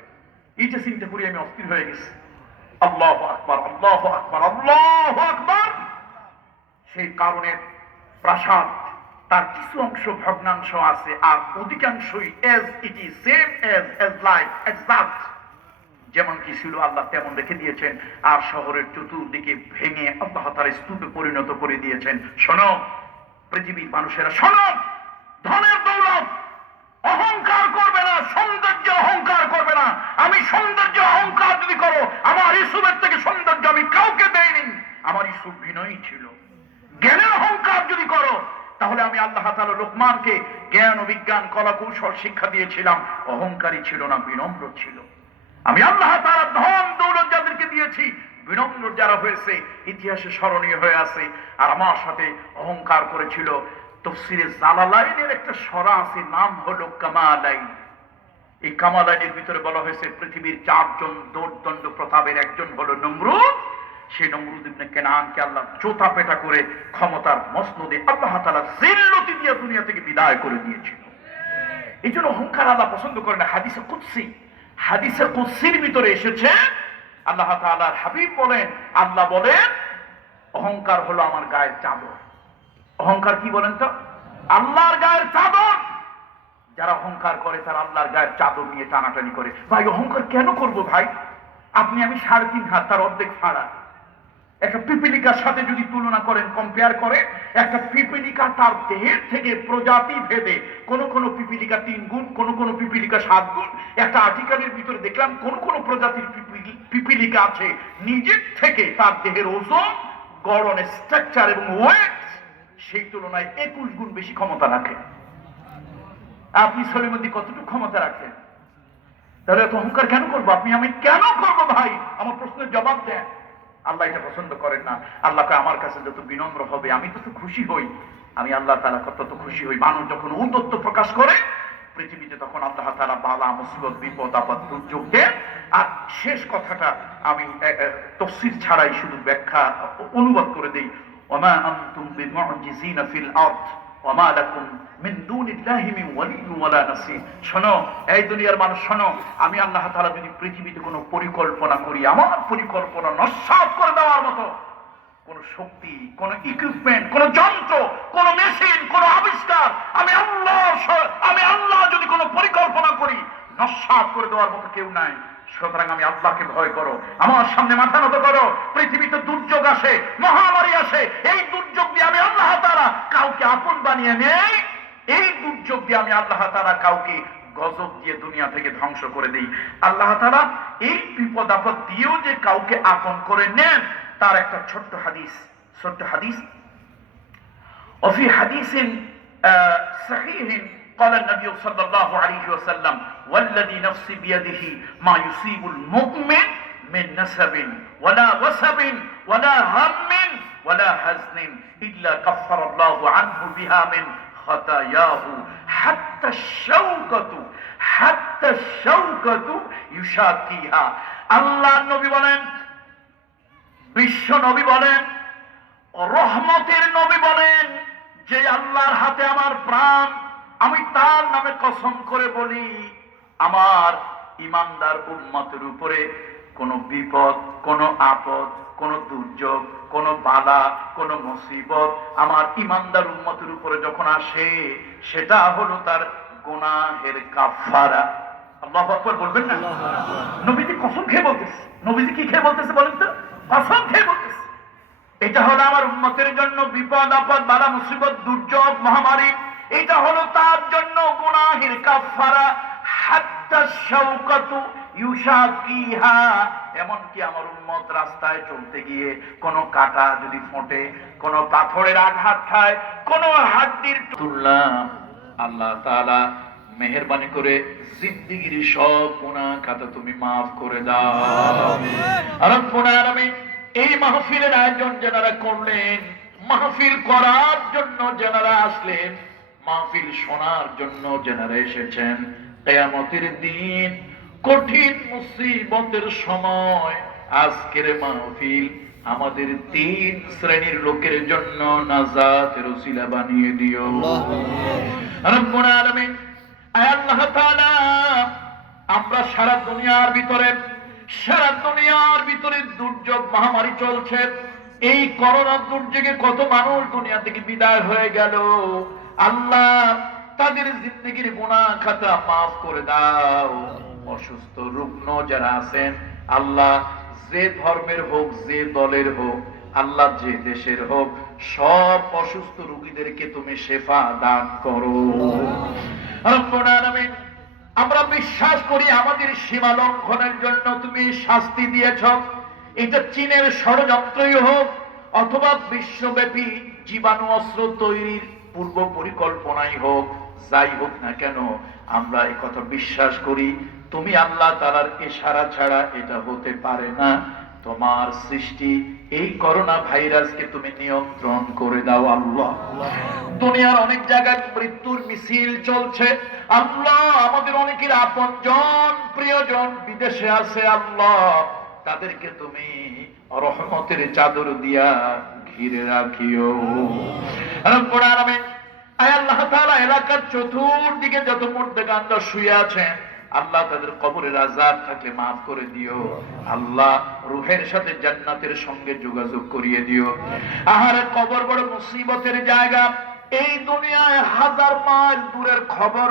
এইটা চিন্তা করি আমি অস্থির হয়ে গেছি। আল্লাহু আকবার, আল্লাহু আকবার, আল্লাহু আকবার। সেই কারণে প্রাসাদ, তার কিছু অংশ ভগ্নাংশ আছে, আর অধিকাংশই as it is, same as like, exact যেমন কি ছিল আল্লাহ তেমন রেখে দিয়েছেন। আর শহরের চতুর্দিকে ভেঙে আল্লাহ তাআলা স্তূপে পরিণত করে দিয়েছেন। শোনো পৃথিবীর মানুষেরা, শোনো, ধনের দৌলত অহংকার করবে না, সৌন্দর্য অহংকার করবে না। আমি সৌন্দর্য অহংকার যদি করো, আমার ইউসুফের থেকে সৌন্দর্য আমি কাউকে দেইনি। আমার ইউসুফ বিনয়ী ছিল। জ্ঞানের অহংকার যদি করো, তাহলে আমি আল্লাহ তাআলা লোকমানকে জ্ঞান ও বিজ্ঞান কলা কৌশল শিক্ষা দিয়েছিলাম। অহংকারী ছিল না, বিনম্র ছিল। আমি আল্লাহ তাআলা ধন দৌলত যাদেরকে দিয়েছি, বিনম্র যারা হয়েছে ইতিহাসে স্মরণীয় হয়ে আছে। আর আমার সাথে অহংকার করেছিল। তাফসীরে জালালাইনের একটা সূরা আছে, নাম হলো কামালাইন। এই কামালাইনের ভিতরে বলা হয়েছে পৃথিবীর 4জন দৌর্দণ্ড প্রতাপের একজন হলো নমরুদ। সেই নমরুদ ইবনে কেনানকে আল্লাহ চোতা পেটা করে ক্ষমতার মসনদে আল্লাহ তাআলা জিল্লতি দিয়ে দুনিয়া থেকে বিদায় করে দিয়েছিল। এই জন্য অহংকার আল্লাহ পছন্দ করে না। হাদিসে কুদসির ভিতরে এসেছে, আল্লাহ তাআলার হাবিব বলেন, আল্লাহ বলেন অহংকার হলো আমার গায়ের চাদর। অহংকার কি বলেন তো? আল্লাহর গায়ের চাদর। যারা অহংকার করে তারা আল্লাহর গায়ের চাদর নিয়ে টানাটানি করে। ভাই অহংকার কেন করব ভাই? আপনি আমি 3.5 হাত, তার অর্ধেক ফাড়া। একটা পিপিলিকার সাথে যদি তুলনা করেন, কম্পেয়ার করে, একটা পিপিলিকা তার দেহের থেকে প্রজাতি ভেদে, কোন কোন পিপিলিকা 3 গুণ, কোন পিপিলিকা 7 গুণ। একটা আর্টিকেলের ভিতরে দেখলাম কোন কোন প্রজাতির পিপিলিকা আছে নিজের থেকে তার দেহের ওজন, গড়ন, স্ট্রাকচার এবং ওয়েট সেই তুলনায় 21 গুণ বেশি ক্ষমতা রাখে। আপনি সলিমদ্দি কতটুকু ক্ষমতা রাখেন? তাহলে এত অহংকার কেন করবো? আপনি আমি কেন করবো ভাই? আমার প্রশ্নের জবাব দেন। আল্লাহ এটা পছন্দ করেন না। আল্লাহকে আমার কাছে যত বিনম্র হবে আমি তত খুশি হই। আমি আল্লাহ তাআলা তত খুশি হই। মানুষ যখন ঔদ্ধত্য প্রকাশ করে পৃথিবীতে, তখন আল্লাহ তাআলা বালা মুসিবত বিপদ আপদ দুর্যোগ দেন। আর শেষ কথাটা আমি তাফসীর ছাড়াই শুধু ব্যাখ্যা অনুবাদ করে দেই। ওয়ামা আনতুম বিমুজিজিনা ফিল আরদ ওয়ামা লাকুম মিন দুনিল্লাহি মিন ওয়ালিয়্যিন ওয়ালা নাসীর। শোনো এই দুনিয়ার মানুষ, শোনো, আমি আল্লাহ তাআলা যদি পৃথিবীতে কোনো পরিকল্পনা করি, আমার পরিকল্পনা নস্যাৎ করে দেওয়ার মতো কোন শক্তি, কোন ইকুইপমেন্ট, কোন যন্ত্র, কোন মেশিন, কোন আবিষ্কার, আমি আল্লাহ যদি কোনো পরিকল্পনা করি, নস্যাৎ করে দেওয়ার মতো কেউ নাই। সুতরাং আমি আল্লাহকে ভয় করো, আমার সামনে মাথা নত করো। পৃথিবীতে দুর্যোগ আসে, মহামারী আসে, এই দুর্যোগ দিয়ে আমি আল্লাহ তাআলা কাউকে আপন বানিয়ে নেই। এই দুর্যোগ দিয়ে আমি আল্লাহ তাআলা কাউকে গজব দিয়ে দুনিয়া থেকে ধ্বংস করে দেই। আল্লাহ তাআলা এই বিপদ আপদ দিয়েও যে কাউকে আপন করে নেন, তার একটা ছোট্ট হাদিস। وفي حديث صحيح قال النبي صلى الله عليه وسلم والذي نفسي بيده ما يصيب المؤمن মিন নাসাবিন ওয়ালা ওয়াসাবিন ওয়ালা হাম্মিন ওয়ালা হাজনিন ইল্লা কাফফারাল্লাহু আনহু বিহা মিন খাতায়াহু হাত্তা শাওকাতু ইউশাকিহা। আল্লাহর নবী বলেন, বিশ্ব নবী বলেন, রহমতের নবী বলেন যে আল্লাহর হাতে আমার প্রাণ, আমি তার নামে কসম করে বলি, আমার ইমানদার উম্মতের উপরে কোন বিপদ, কোন আপদ, কোন দুর্যোগ, কোন বালা, কোন মুসিবত আমার ইমানদার উম্মতের উপরে যখন আসে, সেটা হলো তার গুনাহের কাফারা। আল্লাহু আকবার বলবেন না? নবীজি কসম খেয়ে বলতেছে। নবীজি কি খেয়ে বলতেছে বলেন তো? কসম খেয়ে বলতেছে। এটা হলো আমার উম্মতের জন্য বিপদ আপদ, বালা মুসিবত, দুর্যোগ, মহামারী, এটা হলো তার জন্য গুনাহের কাফারা। হাত্তা শাওকাতু ইউশাকিহা, এমনকি আমার উম্মত রাস্তায় চলতে গিয়ে কোনো কাঁটা যদি ফোটে, কোনো পাথরের আঘাত খায়, কোনো হাড্ডির তুল্লা, আল্লাহ তাআলা মেহেরবানি করে জিন্দেগীর সব গুনাহ খাতা তুমি মাফ করে দাও। রব্বুল আলামিন এই মাহফিলের আয়োজন যারা করলেন, মাহফিল করার জন্য যারা আসলেন, মাহফিল শোনার জন্য যারা এসেছেন, কিয়ামতের দিন কঠিন মুসিবতের সময় আজকের মাহফিল আমাদের 3 শ্রেণীর লোকের জন্য নাজাতের ওসিলা বানিয়ে দিও রব্বুল আলামিন। আল্লাহ তাআলা, আমরা সারা দুনিয়ার ভিতরে দুর্যোগ মহামারী চলছে। এই করোনা দুর্যোগে কত মানুষ দুনিয়া থেকে বিদায় হয়ে গেল। আল্লাহ তাদের জিন্দেগীর গুনাহ খাতা মাফ করে দাও। অসুস্থ রুগ্ন যারা আছেন, আল্লাহ যে ধর্মের হোক, যে দলের হোক, আল্লাহ যে দেশের হোক, সব অসুস্থ রোগীদেরকে তুমি শেফা দান করো রব্বুল আলামিন। আমরা বিশ্বাস করি আমাদের সীমা লঙ্ঘনের জন্য তুমি শাস্তি দিয়েছ। এটা চীনের ষড়যন্ত্রই হোক অথবা বিশ্বব্যাপী জীবাণু অস্ত্র তৈরির পূর্ব পরিকল্পনাই হোক, যাই হোক না কেন, আমরা এই কথা বিশ্বাস করি তুমি আল্লাহ তাআলার ইশারা ছাড়া এটা হতে পারে না। তোমার সৃষ্টি এই করোনা ভাইরাসকে তুমি নিয়ন্ত্রণ করে দাও আল্লাহ। দুনিয়ার অনেক জায়গায় মৃত্যুর মিছিল চলছে আল্লাহ। আমাদের অনেকের আপনজন প্রিয়জন বিদেশে আছে আল্লাহ, তাদেরকে তুমি রহমতের চাদর দিয়া ঘিরে রাখিও রব্বুল আলামিন। আয় আল্লাহ তাআলা, এলাকার চতুর্দিকে যত মুর্দাগানরা শুয়ে আছেন আল্লাহ, তাদের কবরের আযাব থাকলে মাফ করে দিও আল্লাহ। রূহের সাথে জান্নাতের সঙ্গে যোগাযোগ করিয়ে দিও। আহারে কবর বড় মুসিবতের জায়গা। এই দুনিয়ায় 1000 মাইল দূরের খবর